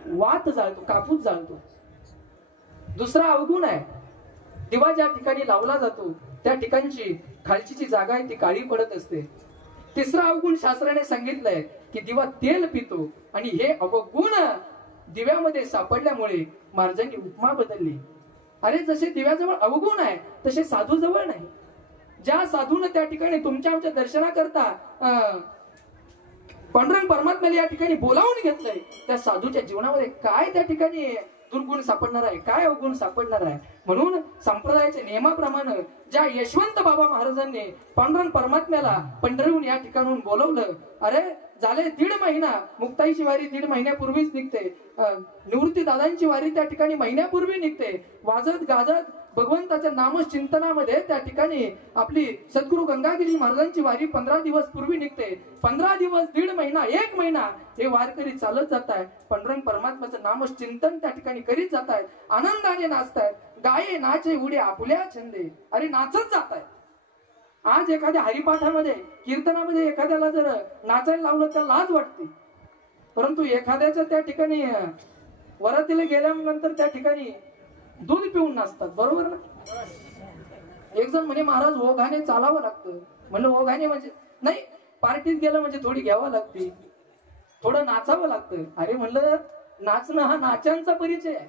वात जाळतो, कापूस जाळतो. दुसरा अवगुण आहे दिवा ज्या ठिकाणी लावला जातो त्या ठिकाणची खालची जी जागा आहे ती काळी पडत असते. तिसरा अवगुण शास्त्राने सांगितलंय की दिवा तेल पितो. आणि हे अवगुण दिव्यामध्ये सापडल्यामुळे महाराजांनी उपमा बदलली. अरे जसे दिव्याजवळ अवगुण आहे तसे साधू जवळ नाही. ज्या साधून त्या ठिकाणी तुमच्या आमच्या दर्शनाकरता पांडुरंग परमात्म्याला या ठिकाणी बोलावून घेतलंय त्या साधूच्या जीवनामध्ये काय त्या ठिकाणी दुर्गुण सापडणार आहे, काय अवगुण सापडणार आहे? म्हणून संप्रदायाच्या नियमाप्रमाणे ज्या यशवंत बाबा महाराजांनी पांडुरंग परमात्म्याला पंढरीहून या ठिकाणून बोलवलं, अरे झाले 1.5 महिना, मुक्ताईची वारी 1.5 महिन्यापूर्वीच निघते, निवृत्ती दादांची वारी त्या ठिकाणी महिन्यापूर्वी निघते. वाजत गाजत भगवंताच्या नामचिंतनामध्ये त्या ठिकाणी आपली सद्गुरु गंगागिरी महाराजांची वारी 15 दिवस पूर्वी निघते. 15 दिवस 1.5 महिना 1 महिना हे वारकरी चालत जात आहे, पांडुरंग परमात्म्याचं नामचिंतन त्या ठिकाणी करीत जात आहेत, आनंदाने नाचतायत. गाये नाचे उडे आपुल्या छंदे, अरे नाचत जात आहे. आज एखाद्या हरिपाठामध्ये कीर्तनामध्ये एखाद्याला जर नाचायला लावलं तर लाज वाटते, परंतु एखाद्याच्या त्या ठिकाणी वरातीला गेल्यानंतर त्या ठिकाणी दूध पिऊन नाचतात, बरोबर ना? एक जण म्हणे महाराज ओघाने चालावं लागतं. म्हणलं ओघाने म्हणजे नाही, पार्टीत गेलं म्हणजे थोडी घ्यावं लागते, थोडं नाचावं लागतं. अरे म्हणलं नाचणं हा नाचांचा परिचय आहे.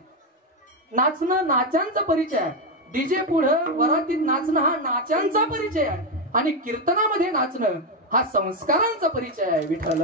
नाचणं नाचांचा परिचय आहे. डीजे पुढं वरातीत नाचणं हा नाचांचा परिचय आहे. आणि कीर्तनामध्ये नाचणं हा संस्कारांचा परिचय आहे. विठ्ठल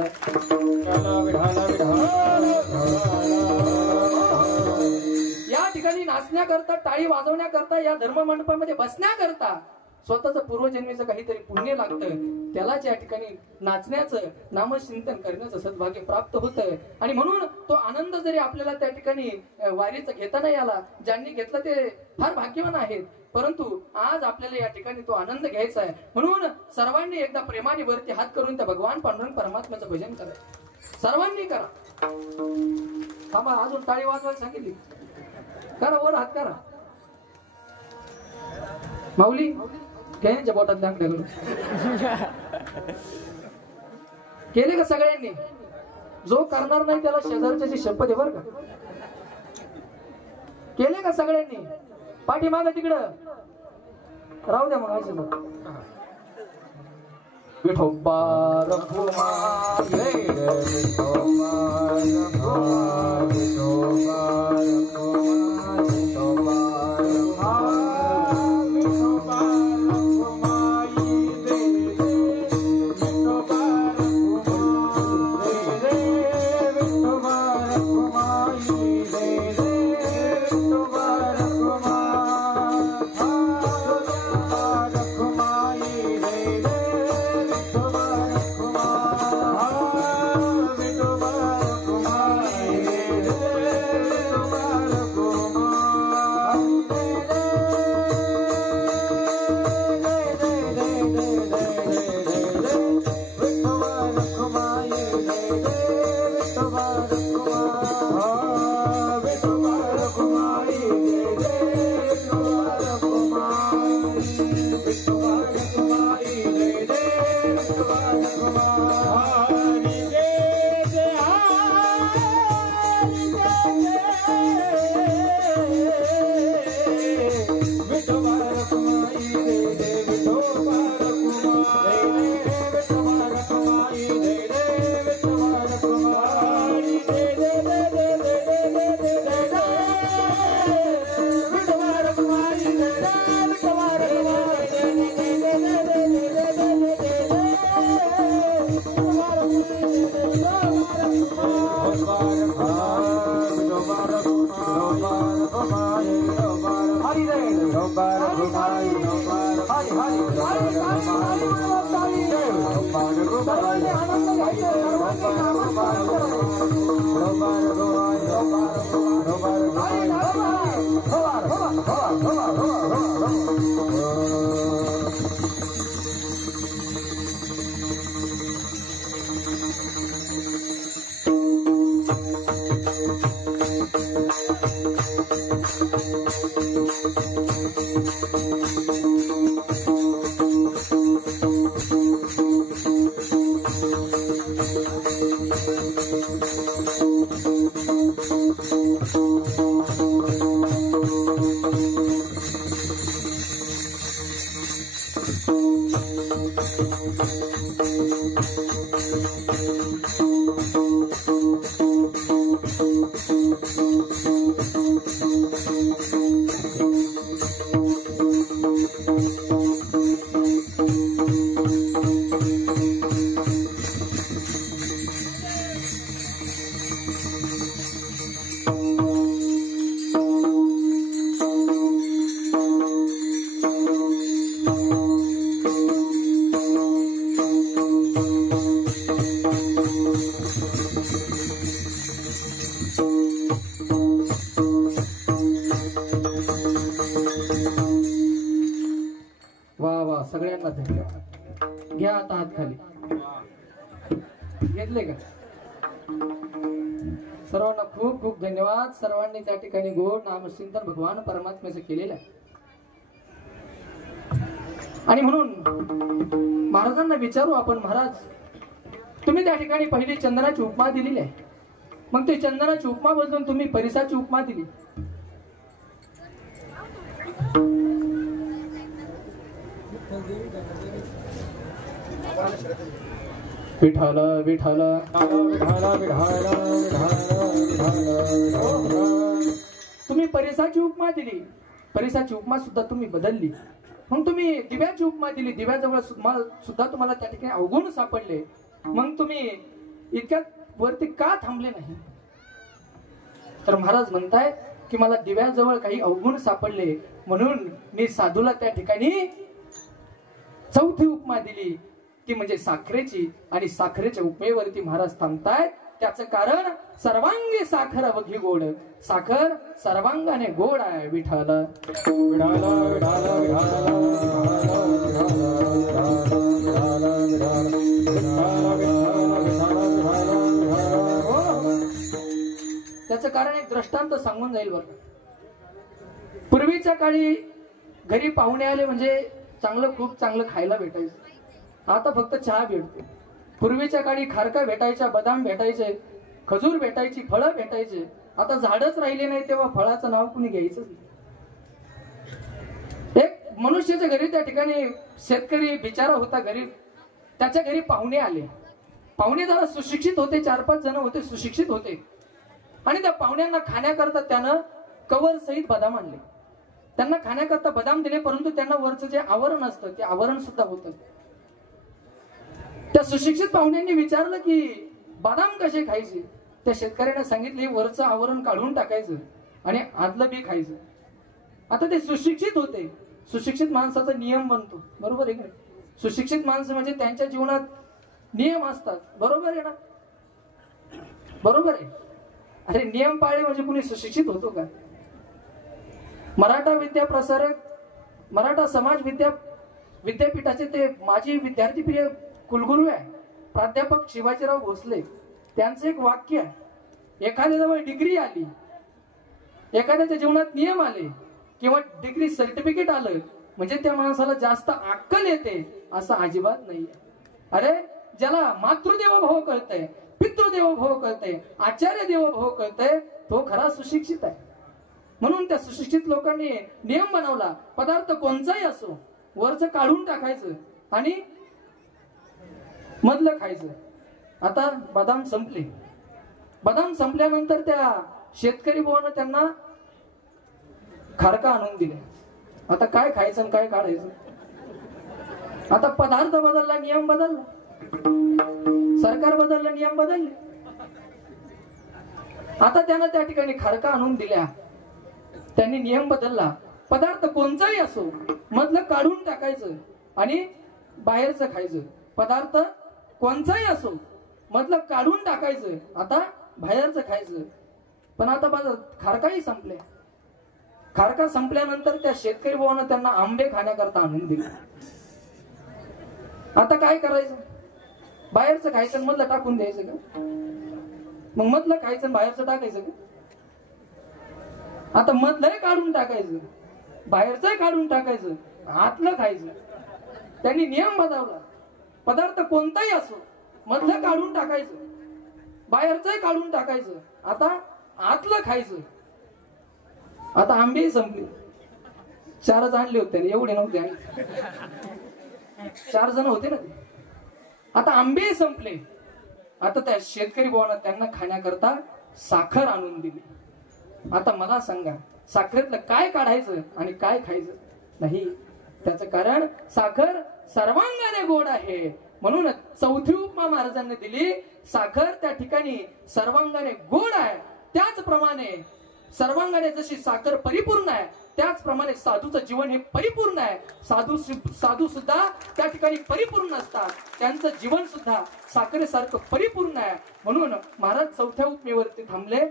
या ठिकाणी नाचण्याकरता, टाळी वाजवण्याकरता, या धर्म मंडपामध्ये बसण्याकरता स्वतःच पूर्वजन्मीचं काहीतरी पुण्य लागतं. त्यालाच या ठिकाणी नाचण्याचं, नामचिंतन करण्याचं सद्भाग्य प्राप्त होतं. आणि म्हणून तो आनंद जरी आपल्याला त्या ठिकाणी वारीचा घेता नाही आला, ज्यांनी घेतला ते फार भाग्यवान आहेत. परंतु आज आपल्याला या ठिकाणी तो आनंद घ्यायचा आहे. म्हणून सर्वांनी एकदा प्रेमाने वरती हात करून त्या भगवान पांडुरंग परमात्म्याचं भजन करा. सर्वांनी करा. थांबा, अजून टाळी वाजवायला सांगितली. करा, वर हात करा. माऊली घ्यायच्या बोटात दांगड्या करून केले का सगळ्यांनी? जो करणार नाही त्याला शेजारच्याची शपथ आहे, बरं का? केले का सगळ्यांनी? पाठीमागं तिकडं राहू द्या. मग विठोबा रखुमा सगळ्यांना धन्यवाद. घ्या आता हात खाली. घेतले का? सर्वांना खूप खूप धन्यवाद. सर्वांनी त्या ठिकाणी गोड नामचिंतन भगवान परमात्म्याचं केलेलं आहे. आणि म्हणून महाराजांना विचारू आपण, महाराज तुम्ही त्या ठिकाणी पहिली चंदनाची उपमा दिलेली आहे, मग ते चंदनाची उपमा बदलून तुम्ही परिसाची उपमा दिली. विठ्ठल विठ्ठल तुम्ही परिसाची उपमा दिली, परिसाची उपमा सुद्धा तुम्ही बदलली. मग तुम्ही दिव्याची उपमा दिली, दिव्याजवळ सुद्धा तुम्हाला त्या ठिकाणी अवगुण सापडले. मग तुम्ही इतक्यात वरती का थांबले नाही? तर महाराज म्हणताय की मला दिव्याजवळ काही अवगुण सापडले म्हणून मी साधूला त्या ठिकाणी चौथी उपमा दिली ती म्हणजे साखरेची. आणि साखरेच्या उपमेवरती महाराज थांबतायत. त्याचं कारण सर्वांगी साखर अवघी गोड. साखर सर्वांगाने गोड आहे. विठ्ठल त्याचं कारण एक दृष्टांत सांगून जाईल बरं. पूर्वीच्या काळी घरी पाहुणे आले म्हणजे चांगलं खूप चांगलं खायला भेटायचं. आता फक्त चहा भेटते. पूर्वीच्या काळी खारका भेटायच्या, बदाम भेटायचे, खजूर भेटायची, फळं भेटायचे. आता झाडच राहिले नाही तेव्हा फळाचं नाव कुणी घ्यायचं नाही. एक मनुष्याच्या घरी त्या ठिकाणी शेतकरी बिचारा होता गरीब. त्याच्या घरी पाहुणे आले. पाहुणे जरा सुशिक्षित होते, 4-5 जण होते, सुशिक्षित होते. आणि त्या पाहुण्यांना खाण्याकरता त्यानं कवर सहित बदाम आणले. त्यांना खाण्याकरता बदाम दिले, परंतु त्यांना वरचं जे आवरण असतं ते आवरण सुद्धा होतं. त्या सुशिक्षित पाहुण्यांनी विचारलं की बदाम कसे खायचे? त्या शेतकऱ्याने सांगितले वरचं आवरण काढून टाकायचं आणि आदलं बी खायचं. आता ते सुशिक्षित होते. सुशिक्षित माणसाचा नियम बनतो, बरोबर आहे का? सुशिक्षित माणसं म्हणजे त्यांच्या जीवनात नियम असतात, बरोबर आहे ना? बरोबर आहे. अरे नियम पाळले म्हणजे कुणी सुशिक्षित होतो का? मराठा विद्या प्रसारक, मराठा समाज विद्यापीठाचे ते माजी विद्यार्थी प्रिय कुलगुरू आहे प्राध्यापक शिवाजीराव भोसले. त्यांचं एक वाक्य आहे, एखाद्याजवळ डिग्री आली, एखाद्याच्या जीवनात नियम आले किंवा डिग्री सर्टिफिकेट आलं म्हणजे त्या माणसाला जास्त अक्कल येते असं अजिबात नाही. अरे ज्याला मातृदेवोभव कळतंय, पितृदेवोभव कळतंय, आचार्य देवोभव कळतंय तो खरा सुशिक्षित आहे. म्हणून त्या सुशिक्षित लोकांनी नियम बनवला, पदार्थ कोणताही असो वरचं काढून टाकायचं आणि मधलं खायचं. आता बदाम संपले. बदाम संपल्यानंतर त्या शेतकरी बुवानं त्यांना खारका आणून दिले. आता काय खायचं आणि काय काढायचं? आता पदार्थ बदलला, नियम बदलला, सरकार बदललं, नियम बदलले. आता त्यांना त्या ठिकाणी खारका आणून दिल्या, त्यांनी नियम बदलला. पदार्थ कोणताही असो मधलं काढून टाकायचं आणि बाहेरचं खायचं. पदार्थ कोणताही असो मधलं काढून टाकायचं, आता बाहेरचं खायचं. पण आता बघा खारकाही संपले. खारका संपल्यानंतर त्या शेतकरी भावानं त्यांना आंबे खाण्याकरता आणून दिले. आता काय करायचं? बाहेरचं खायचं मधलं टाकून द्यायचं का? मग मधलं खायचं बाहेरचं टाकायचं का? आता मधलंही काढून टाकायचं, बाहेरचंही काढून टाकायचं, आतलं खायचं. त्यांनी नियम बदलला. पदार्थ कोणताही असो मधलं काढून टाकायचं, बाहेरचंही काढून टाकायचं, आता आतलं खायचं. आता आंबेही संपले. 4च आणले होते, एवढे नव्हते, 4 जण होते ना. आता आंबेही संपले. आता त्या शेतकरी भावानं त्यांना खाण्याकरता साखर आणून दिली. आता मला सांगा साखरेतलं काय काढायचं आणि काय खायचं? नाही. त्याचं कारण साखर सर्वांगाने गोड आहे. म्हणून चौथी उपमा महाराजांनी दिली. साखर त्या ठिकाणी सर्वांगाने गोड आहे, त्याचप्रमाणे सर्वांगाने जशी साखर परिपूर्ण आहे त्याचप्रमाणे साधूचं जीवन हे परिपूर्ण आहे. साधू सुद्धा त्या ठिकाणी परिपूर्ण असतात, त्यांचं जीवन सुद्धा साखरेसारखं परिपूर्ण आहे. म्हणून महाराज चौथ्या उपमेवरती थांबले.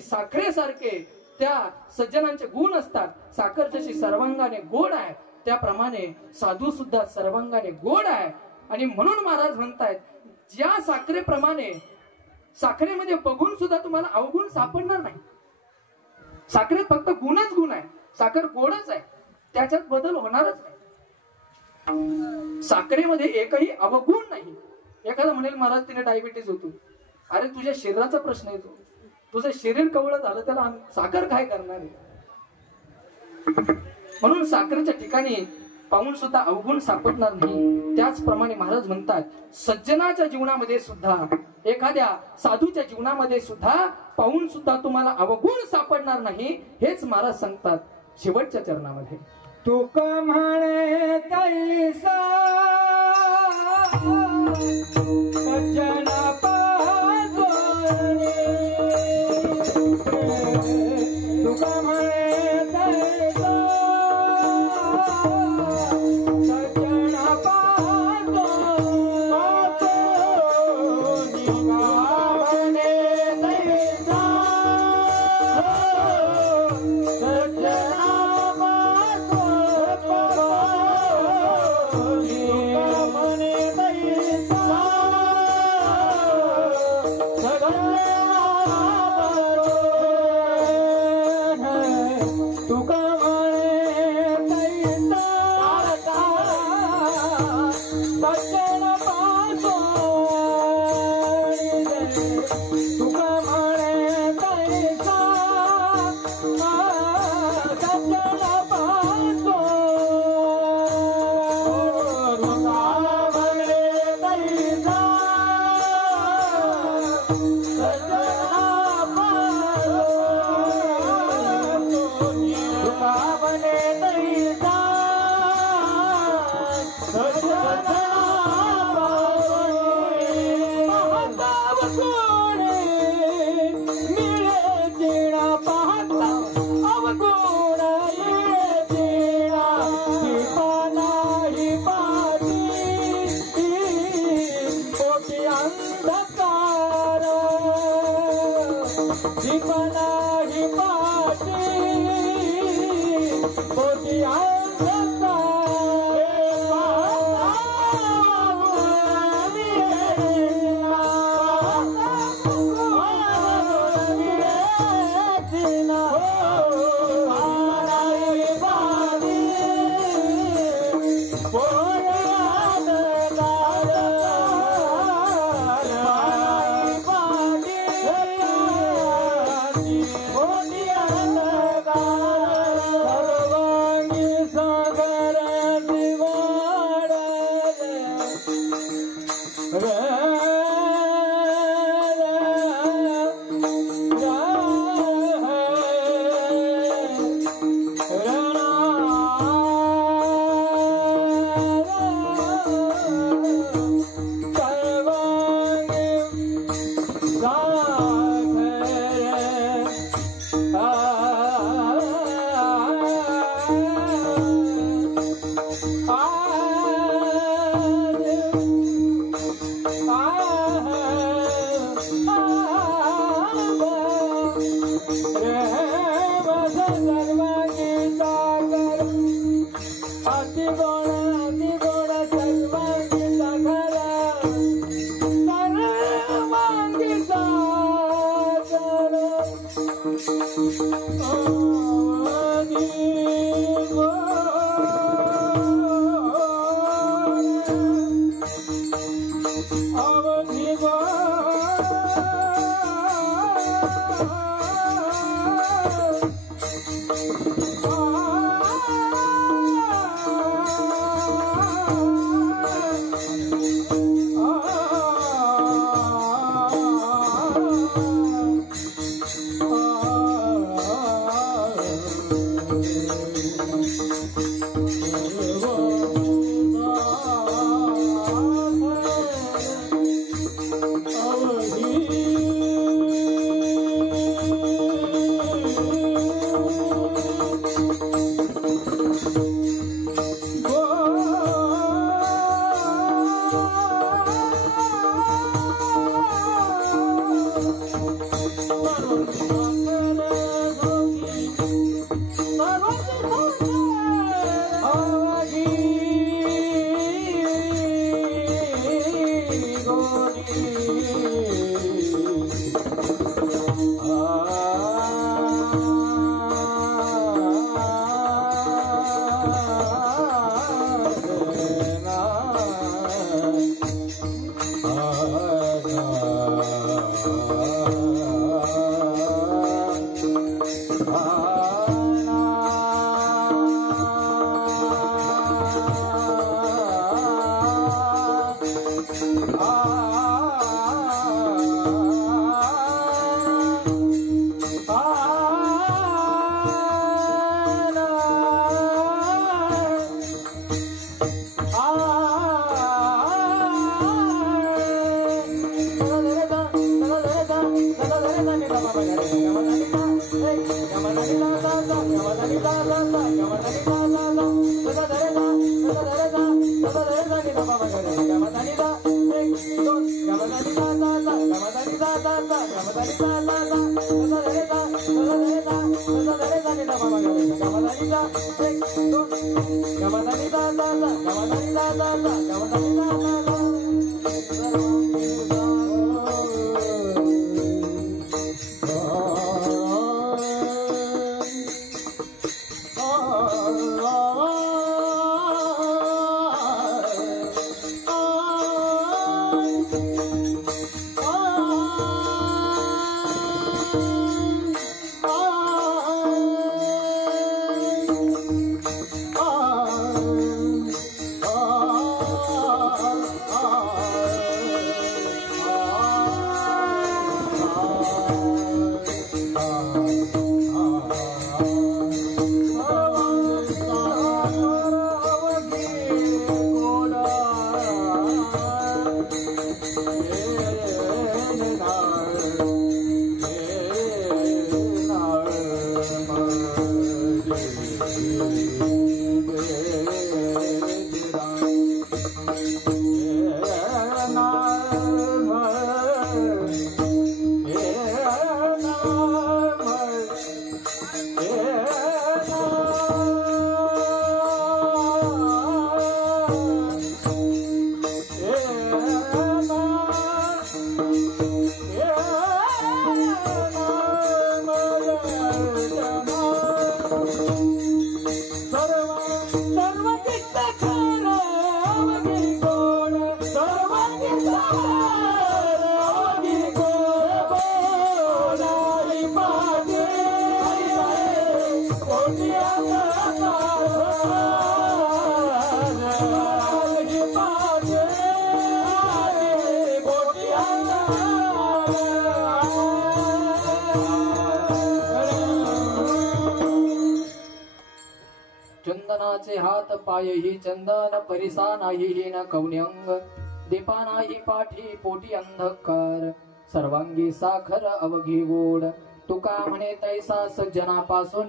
साखरेसारखे त्या सज्जनांचे गुण असतात. साखर जशी सर्वांगाने गोड आहे त्याप्रमाणे साधू सुद्धा सर्वांगाने गोड आहे. आणि म्हणून महाराज म्हणतायत ज्या साखरेप्रमाणे साखरेमध्ये बघून सुद्धा तुम्हाला अवगुण सापडणार नाही. साखरेत फक्त गुणच गुण आहे. साखर गोडच आहे, त्याच्यात बदल होणारच नाही. साखरेमध्ये एकही अवगुण नाही. एखादा म्हणेल महाराज तिने डायबिटीज होतो. अरे तुझ्या शरीराचा प्रश्न येतो, तुझं शरीर कवळं झालं त्याला साखर काय करणार आहे? म्हणून साखरेच्या ठिकाणी पाहून सुद्धा अवगुण सापडणार नाही. त्याचप्रमाणे महाराज म्हणतात, सज्जनाच्या जीवनामध्ये सुद्धा, एखाद्या साधूच्या जीवनामध्ये सुद्धा पाहून सुद्धा तुम्हाला अवगुण सापडणार नाही. हेच महाराज सांगतात शेवटच्या चरणामध्ये. तुका म्हणे तैसा सज्जना पाजोने, तुका म्हणे तैसा सज्जना पाजोने, म्हणे तैसा सज्जना चंदनाचे हात पाय ही चंदन परिसा नाही ही न कवण्यंग दीपा नाही पाठी पोटी अंधकार सर्वांगी साखर अवघी गोड तुका म्हणे तैसा सज्जनापासून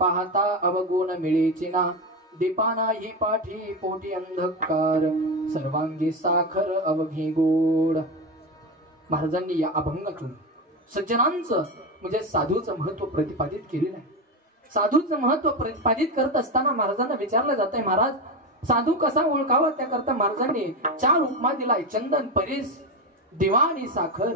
पाहता अवगुण मिळेची ना दीपा नाही पाठी पोटी अंधकार सर्वांगी साखर अवघी गोड. महाराजांनी या अभंगातून सज्जनांचं म्हणजे साधूचं महत्व प्रतिपादित केलेलं आहे. साधूचं महत्व प्रतिपादित करत असताना महाराजांना विचारलं जात आहे, महाराज साधू कसा ओळखावा त्याकरता महाराजांनी 4 उपमा दिलाय. चंदन परीस दिवा आणि साखर.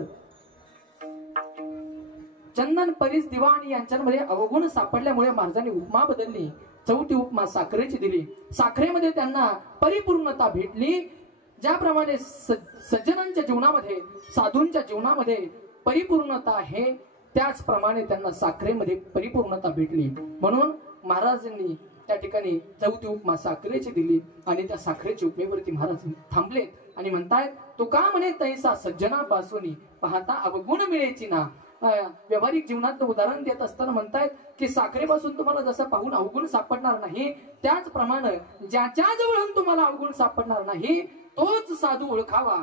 चंदन परीस दिवा आणि यांच्यामध्ये अवगुण सापडल्यामुळे महाराजांनी उपमा बदलली. 4थी उपमा साखरेची दिली. साखरेमध्ये त्यांना परिपूर्णता भेटली. ज्याप्रमाणे सज्जनांच्या जीवनामध्ये साधूंच्या जीवनामध्ये परिपूर्णता आहे त्याचप्रमाणे त्यांना साखरेमध्ये परिपूर्णता भेटली. म्हणून महाराजांनी त्या ठिकाणी 4थी उपमा साखरेची दिली आणि त्या साखरेच्या उपमेवरती महाराज थांबलेत आणि म्हणतायत तुका म्हणे तैसा सज्जनापासून पाहता अवगुण मिळेची ना. व्यावहारिक जीवनात उदाहरण देत असताना म्हणतायत की साखरेपासून तुम्हाला जसं पाहून अवगुण सापडणार नाही त्याचप्रमाणे ज्याच्या जवळून तुम्हाला अवगुण सापडणार नाही तोच साधू ओळखावा.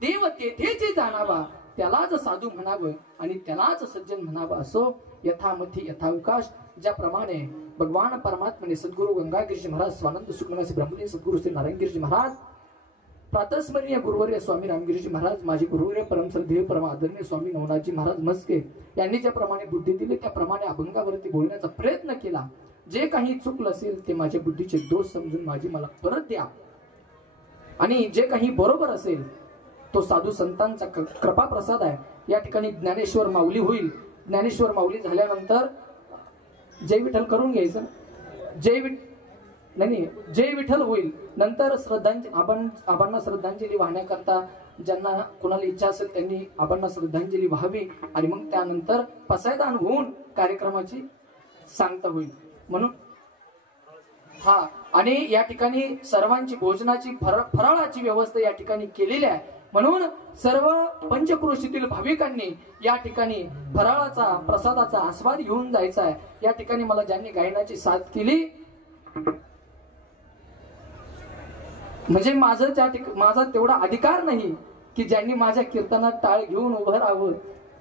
देव तेथेच जाणावा त्यालाच साधू म्हणावं आणि त्यालाच सज्जन म्हणावं. असो यथामथी यथावकाश. ज्याप्रमाणे भगवान परमात्म्याने सद्गुरु गंगागिरीजी महाराज स्वानंद सुखमनासी ब्रह्मणी सद्गुरु श्री नारायणगिरीजी महाराज प्रातस्मरणीय गुरुवर्य स्वामी रामगिरीजी महाराज माझे गुरुवर्य परमश्रद्धेय परम आदरणीय स्वामी नवनाथजी महाराज मस्के यांनी ज्याप्रमाणे बुद्धी दिली त्याप्रमाणे अभंगावरती बोलण्याचा प्रयत्न केला. जे काही चुकलं असेल ते माझ्या बुद्धीचे दोष समजून मला परत द्या आणि जे काही बरोबर असेल तो साधू संतांचा कृपा प्रसाद आहे. या ठिकाणी ज्ञानेश्वर माऊली होईल. ज्ञानेश्वर माऊली झाल्यानंतर जय विठ्ठल करून घ्यायचं. जय विठ्ठल होईल. नंतर आबांना श्रद्धांजली वाहण्याकरता ज्यांना कोणाला इच्छा असेल त्यांनी आबांना श्रद्धांजली वाहावी आणि मग त्यानंतर पसायदान होऊन कार्यक्रमाची सांगता होईल. म्हणून आणि या ठिकाणी सर्वांची भोजनाची फराळाची व्यवस्था या ठिकाणी केलेली आहे. म्हणून सर्व पंचक्रोशीतील भाविकांनी या ठिकाणी फराळाचा प्रसादाचा आस्वाद घेऊन जायचा आहे. या ठिकाणी मला ज्यांनी गायनाची साथ केली म्हणजे माझा तेवढा अधिकार नाही की ज्यांनी माझ्या कीर्तनात टाळ घेऊन उभं राहावं.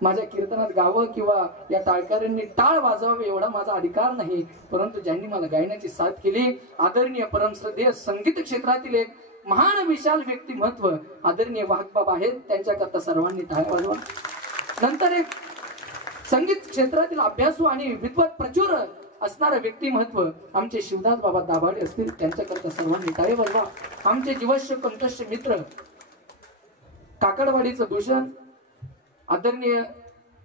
माझ्या कीर्तनात गावं किंवा या टाळकऱ्यांनी टाळ वाजवावे एवढा माझा अधिकार नाही, परंतु ज्यांनी मला गायनाची साथ केली, आदरणीय परमश्रद्धेय संगीत क्षेत्रातील एक महान विशाल व्यक्तिमत्व आदरणीय वाघबाबा आहेत, त्यांच्याकरता सर्वांनी टाळ्या वाजवा. नंतर एक संगीत क्षेत्रातील अभ्यासू आणि विद्वत प्रचुर असणारं व्यक्तिमत्व आमचे शिवदास बाबा दाभाडे असतील, त्यांच्याकरता सर्वांनी टाळ्या वाजवा. आमचे जीवश्य कंठस्थ मित्र काकडवाडीचं भूषण आदरणीय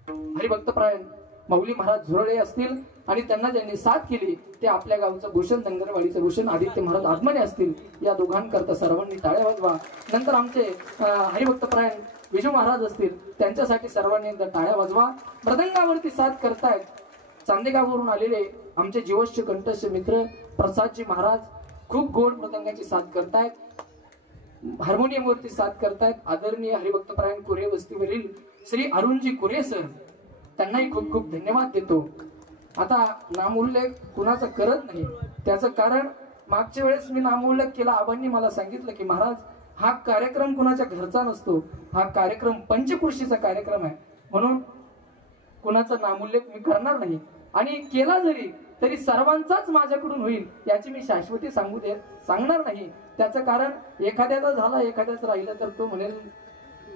हरिभक्तपरायण माऊली महाराज झुरळे असतील आणि त्यांना ज्यांनी साथ केली ते आपल्या गावचं भूषण, धनगरवाडीचं भूषण आदित्य महाराज आगमने असतील, या दोघांकरता सर्वांनी टाळ्या वाजवा. नंतर आमचे हरिभक्तपरायण विजू महाराज असतील, त्यांच्यासाठी सर्वांनी टाळ्या वाजवा. मृदंगावरती साथ करतायत चांदेगाववरून आलेले आमचे जीवश्य कंठस्थ मित्र प्रसादजी महाराज, खूप गोड मृदंगाची साथ करतायत. हार्मोनियमवरती साथ करतायत आदरणीय हरिभक्तपरायण कुरे वस्तीवरील श्री अरुणजी कुरे सर, त्यांनाही खूप खूप धन्यवाद देतो. आता नामोल्लेख कुणाचा करत नाही, त्याचं कारण मागच्या वेळेस मी नामोल्लेख केला, आबांनी मला सांगितलं की महाराज हा कार्यक्रम कुणाच्या घरचा नसतो, हा कार्यक्रम पंचकृषीचा कार्यक्रम आहे, म्हणून कुणाचा नामोल्लेख मी करणार नाही, आणि केला जरी तरी सर्वांचाच माझ्याकडून होईल याची मी शाश्वती सांगणार नाही. त्याचं कारण एखाद्याचा झाला एखाद्याचं राहिलं तर तो म्हणेल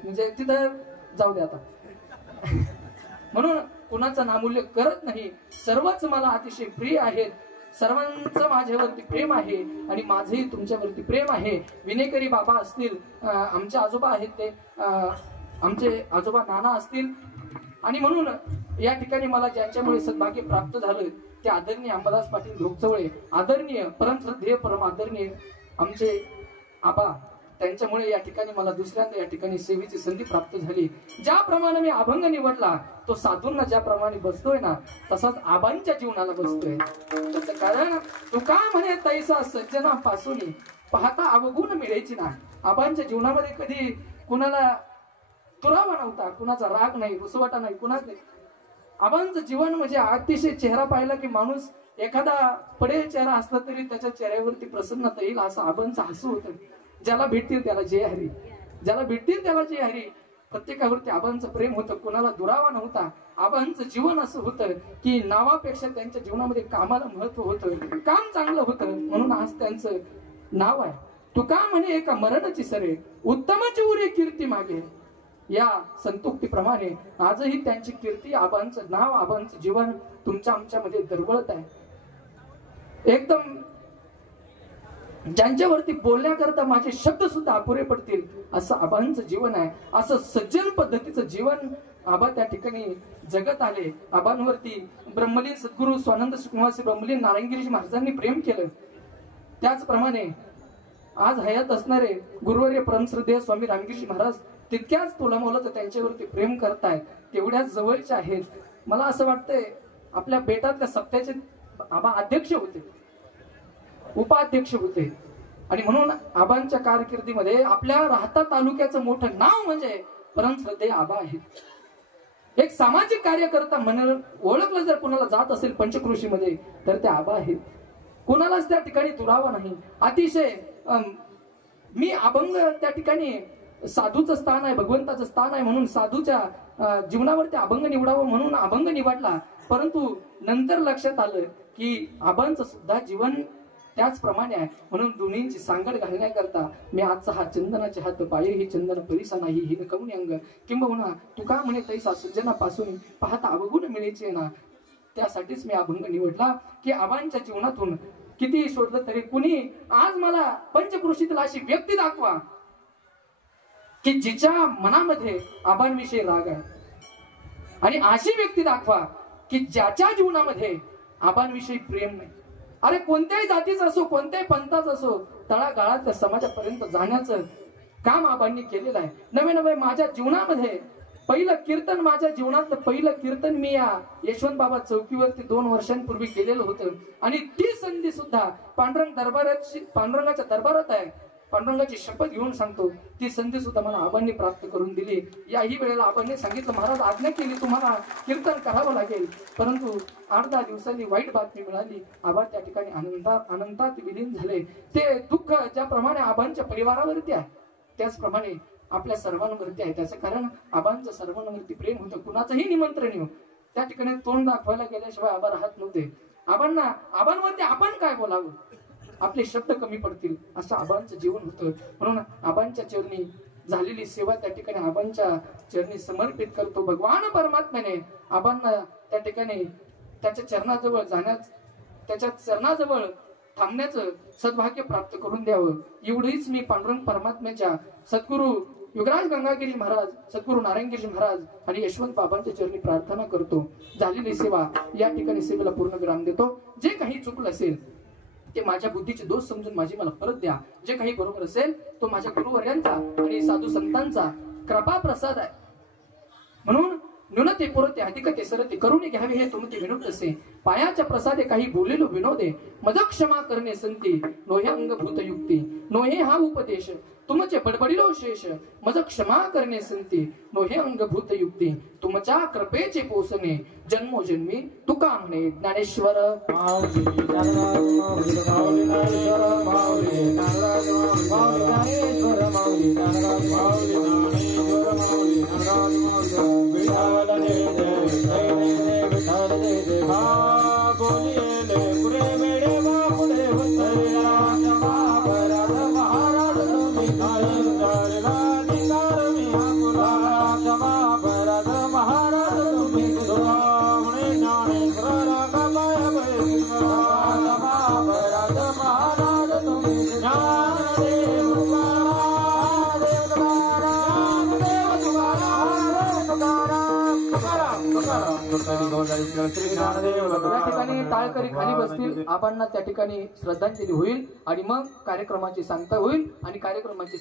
म्हणजे तिथं जाऊ दे आता म्हणून कुणाचा नामोल्लेख करत नाही. सर्वच मला अतिशय प्रिय आहेत, सर्वांचं माझ्यावरती प्रेम आहे आणि माझंही तुमच्यावरती प्रेम आहे. विनेकरी बाबा असतील, आमचे आजोबा आहेत ते आमचे आजोबा नाना असतील, आणि म्हणून या ठिकाणी मला ज्यांच्यामुळे सद्भाग्य प्राप्त झालं ते आदरणीय अंबादास पाटील ढोकचवळे, आदरणीय परमश्रद्धेय परम आदरणीय आमचे आबा, त्यांच्यामुळे या ठिकाणी मला दुसऱ्यांदा या ठिकाणी सेवेची संधी प्राप्त झाली. ज्याप्रमाणे मी अभंग निवडला तो साधूंना ज्याप्रमाणे बसतोय ना तसाच आबांच्या जीवनाला बसतोय. त्याचं कारण तुका म्हणे तैसा सज्जनापासून पाहता अवगुण मिळायची ना. आबांच्या जीवनामध्ये कधी कुणाला तुरावा नव्हता, कुणाचा राग नाही, रुसवाटा नाही, कुणाच नाही. आबांचं जीवन म्हणजे अतिशय चेहरा पाहिला की माणूस एखादा पडेल चेहरा असला तरी त्याच्या चेहऱ्यावरती प्रसन्नता येईल असं आबांचं हसू होतं. ज्याला भेटतील त्याला जय हरी, ज्याला भेटतील त्याला जय हरी. प्रत्येकावरती आबांचं प्रेम होतं, कुणाला दुरावा नव्हता. आबांचं जीवन असं होतं की नावापेक्षा त्यांच्या जीवनामध्ये कामाला महत्व होतं, काम चांगलं होतं, म्हणून आज त्यांचं नाव आहे. तुका म्हणे एका मरणची सरे उत्तम चिवरे कीर्ती मागे. या संतुक्तीप्रमाणे आजही त्यांची कीर्ती, आबांचं नाव, आबांचं जीवन तुमच्या आमच्यामध्ये दरवळत आहे. एकदम ज्यांच्यावरती बोलण्याकरता माझे शब्द सुद्धा अपुरे पडतील असं आबांचं जीवन आहे. असं सज्जन पद्धतीचं जीवन आबा त्या ठिकाणी जगत आले. आबांवरती ब्रह्मलीन सद्गुरू स्वानंद सुकुमार ब्रह्मलीन नारायणगिरीजी महाराजांनी प्रेम केलं. त्याचप्रमाणे आज हयात असणारे गुरुवर्य परमश्रद्धेय स्वामी रामगिरीजी महाराज तितक्याच तोलामोलाचं त्यांच्यावरती प्रेम करतायत, तेवढ्याच जवळचे आहेत. मला असं वाटतंय आपल्या बेटातल्या सप्त्याचे आबा अध्यक्ष होते, उपाध्यक्ष होते, आणि म्हणून आबांच्या कारकिर्दीमध्ये आपल्या राहता तालुक्याचं मोठं नाव म्हणजे परमश्रद्धेय आबा आहेत. एक सामाजिक कार्यकर्ता म्हणून ओळखलं जर कोणाला जात असेल पंचकृषीमध्ये तर ते आबा आहेत. कोणालाच त्या ठिकाणी दुरावा नाही. अतिशय मी अभंग त्या ठिकाणी साधूचं स्थान आहे, भगवंताचं स्थान आहे, म्हणून साधूच्या जीवनावरती अभंग निवडावं म्हणून अभंग निवडला. परंतु नंतर लक्षात आलं की आबांचं सुद्धा जीवन त्याचप्रमाणे आहे, म्हणून दोन्हींची सांगड घालण्याकरता मी आजचा हा चंदनाचे हात पाये ही चंदन परिसा नाही ही कवनी अंग किंबहुना तुका म्हणे तैसा सज्जनापासून पाहता अवगुण मिळायचे ना. त्यासाठीच मी अभंग निवडला की आबांच्या जीवनातून किती शोधलं तरी कुणी आज मला पंचकृषीतील अशी व्यक्ती दाखवा की जिच्या मनामध्ये आबांविषयी राग आहे, आणि अशी व्यक्ती दाखवा की ज्याच्या जीवनामध्ये आबांविषयी प्रेम नाही. अरे कोणत्याही जातीचं असो, कोणत्याही पंथाचं असो, तळागाळातल्या समाजापर्यंत जाण्याचं काम आबांनी केलेलं आहे. नवे नवे माझ्या जीवनामध्ये पहिलं कीर्तन, माझ्या जीवनातलं पहिलं कीर्तन मी या यशवंत बाबा चौकीवरती 2 वर्षांपूर्वी केलेलं होतं, आणि ती संधी सुद्धा पांडुरंगाच्या दरबारात आहे. पांडुरंगाची शपथ घेऊन सांगतो, ती संधी सुद्धा मला आबांनी प्राप्त करून दिली. याही वेळेला आबांनी सांगितलं, महाराज आज्ञा केली तुम्हाला कीर्तन करावं लागेल, परंतु 8-10 दिवसांनी वाईट बातमी मिळाली. आबा त्या ठिकाणी अनंतात विलीन झाले. ते दुःख ज्याप्रमाणे आबांच्या परिवारावरती आहे त्याचप्रमाणे आपल्या सर्वांवरती आहे. त्याचं कारण आबांचं सर्वांवरती प्रेम होतं. कुणाचंही निमंत्रण येऊ त्या ठिकाणी तोंड दाखवायला गेल्याशिवाय आबा राहत नव्हते. आबांवरती आपण काय बोलावं, आपले शब्द कमी पडतील असं आबांचं जीवन होतं. म्हणून आबांच्या चरणी झालेली सेवा त्या ठिकाणी आबांच्या चरणी समर्पित करतो. भगवान परमात्म्याने आबांना त्या ठिकाणी त्याच्या चरणाजवळ त्याच्या चरणाजवळ थांबण्याचं सद्भाग्य प्राप्त करून द्यावं. एवढीच मी पांडुरंग परमात्म्याच्या सद्गुरु युगराज गंगागिरी महाराज, सद्गुरु नारायणगिरी महाराज आणि यशवंत बाबांच्या चरणी प्रार्थना करतो. झालेली सेवा या ठिकाणी सेवेला पूर्ण विराम देतो. जे काही चुकलं असेल ते माझ्या बुद्धीचे दोष समजून मला परत द्या. जे काही बरोबर असेल तो माझ्या गुरुवर्यांचा आणि साधू संतांचा कृपा प्रसाद आहे. म्हणून न्यूनते पुरते अधिकते सरते करून घ्यावे हे तुमचे विनोद असे. पायाच्या प्रसादे काही बोलेलो विनोदे मज क्षमा करणे संती नोहे अंगभूत युक्ती नोहे हा उपदेश तुमचे बडबडिलो शेष मज क्षमा करणे संती नोहे अंगभूत युक्ती तुमच्या कृपेचे पोसणे जन्मोजन्मी तुका म्हणे ज्ञानेश्वर. या ठिकाणी टाळकरी खाली बसतील. आबांना त्या ठिकाणी श्रद्धांजली होईल आणि मग कार्यक्रमाची सांगता होईल आणि कार्यक्रमाची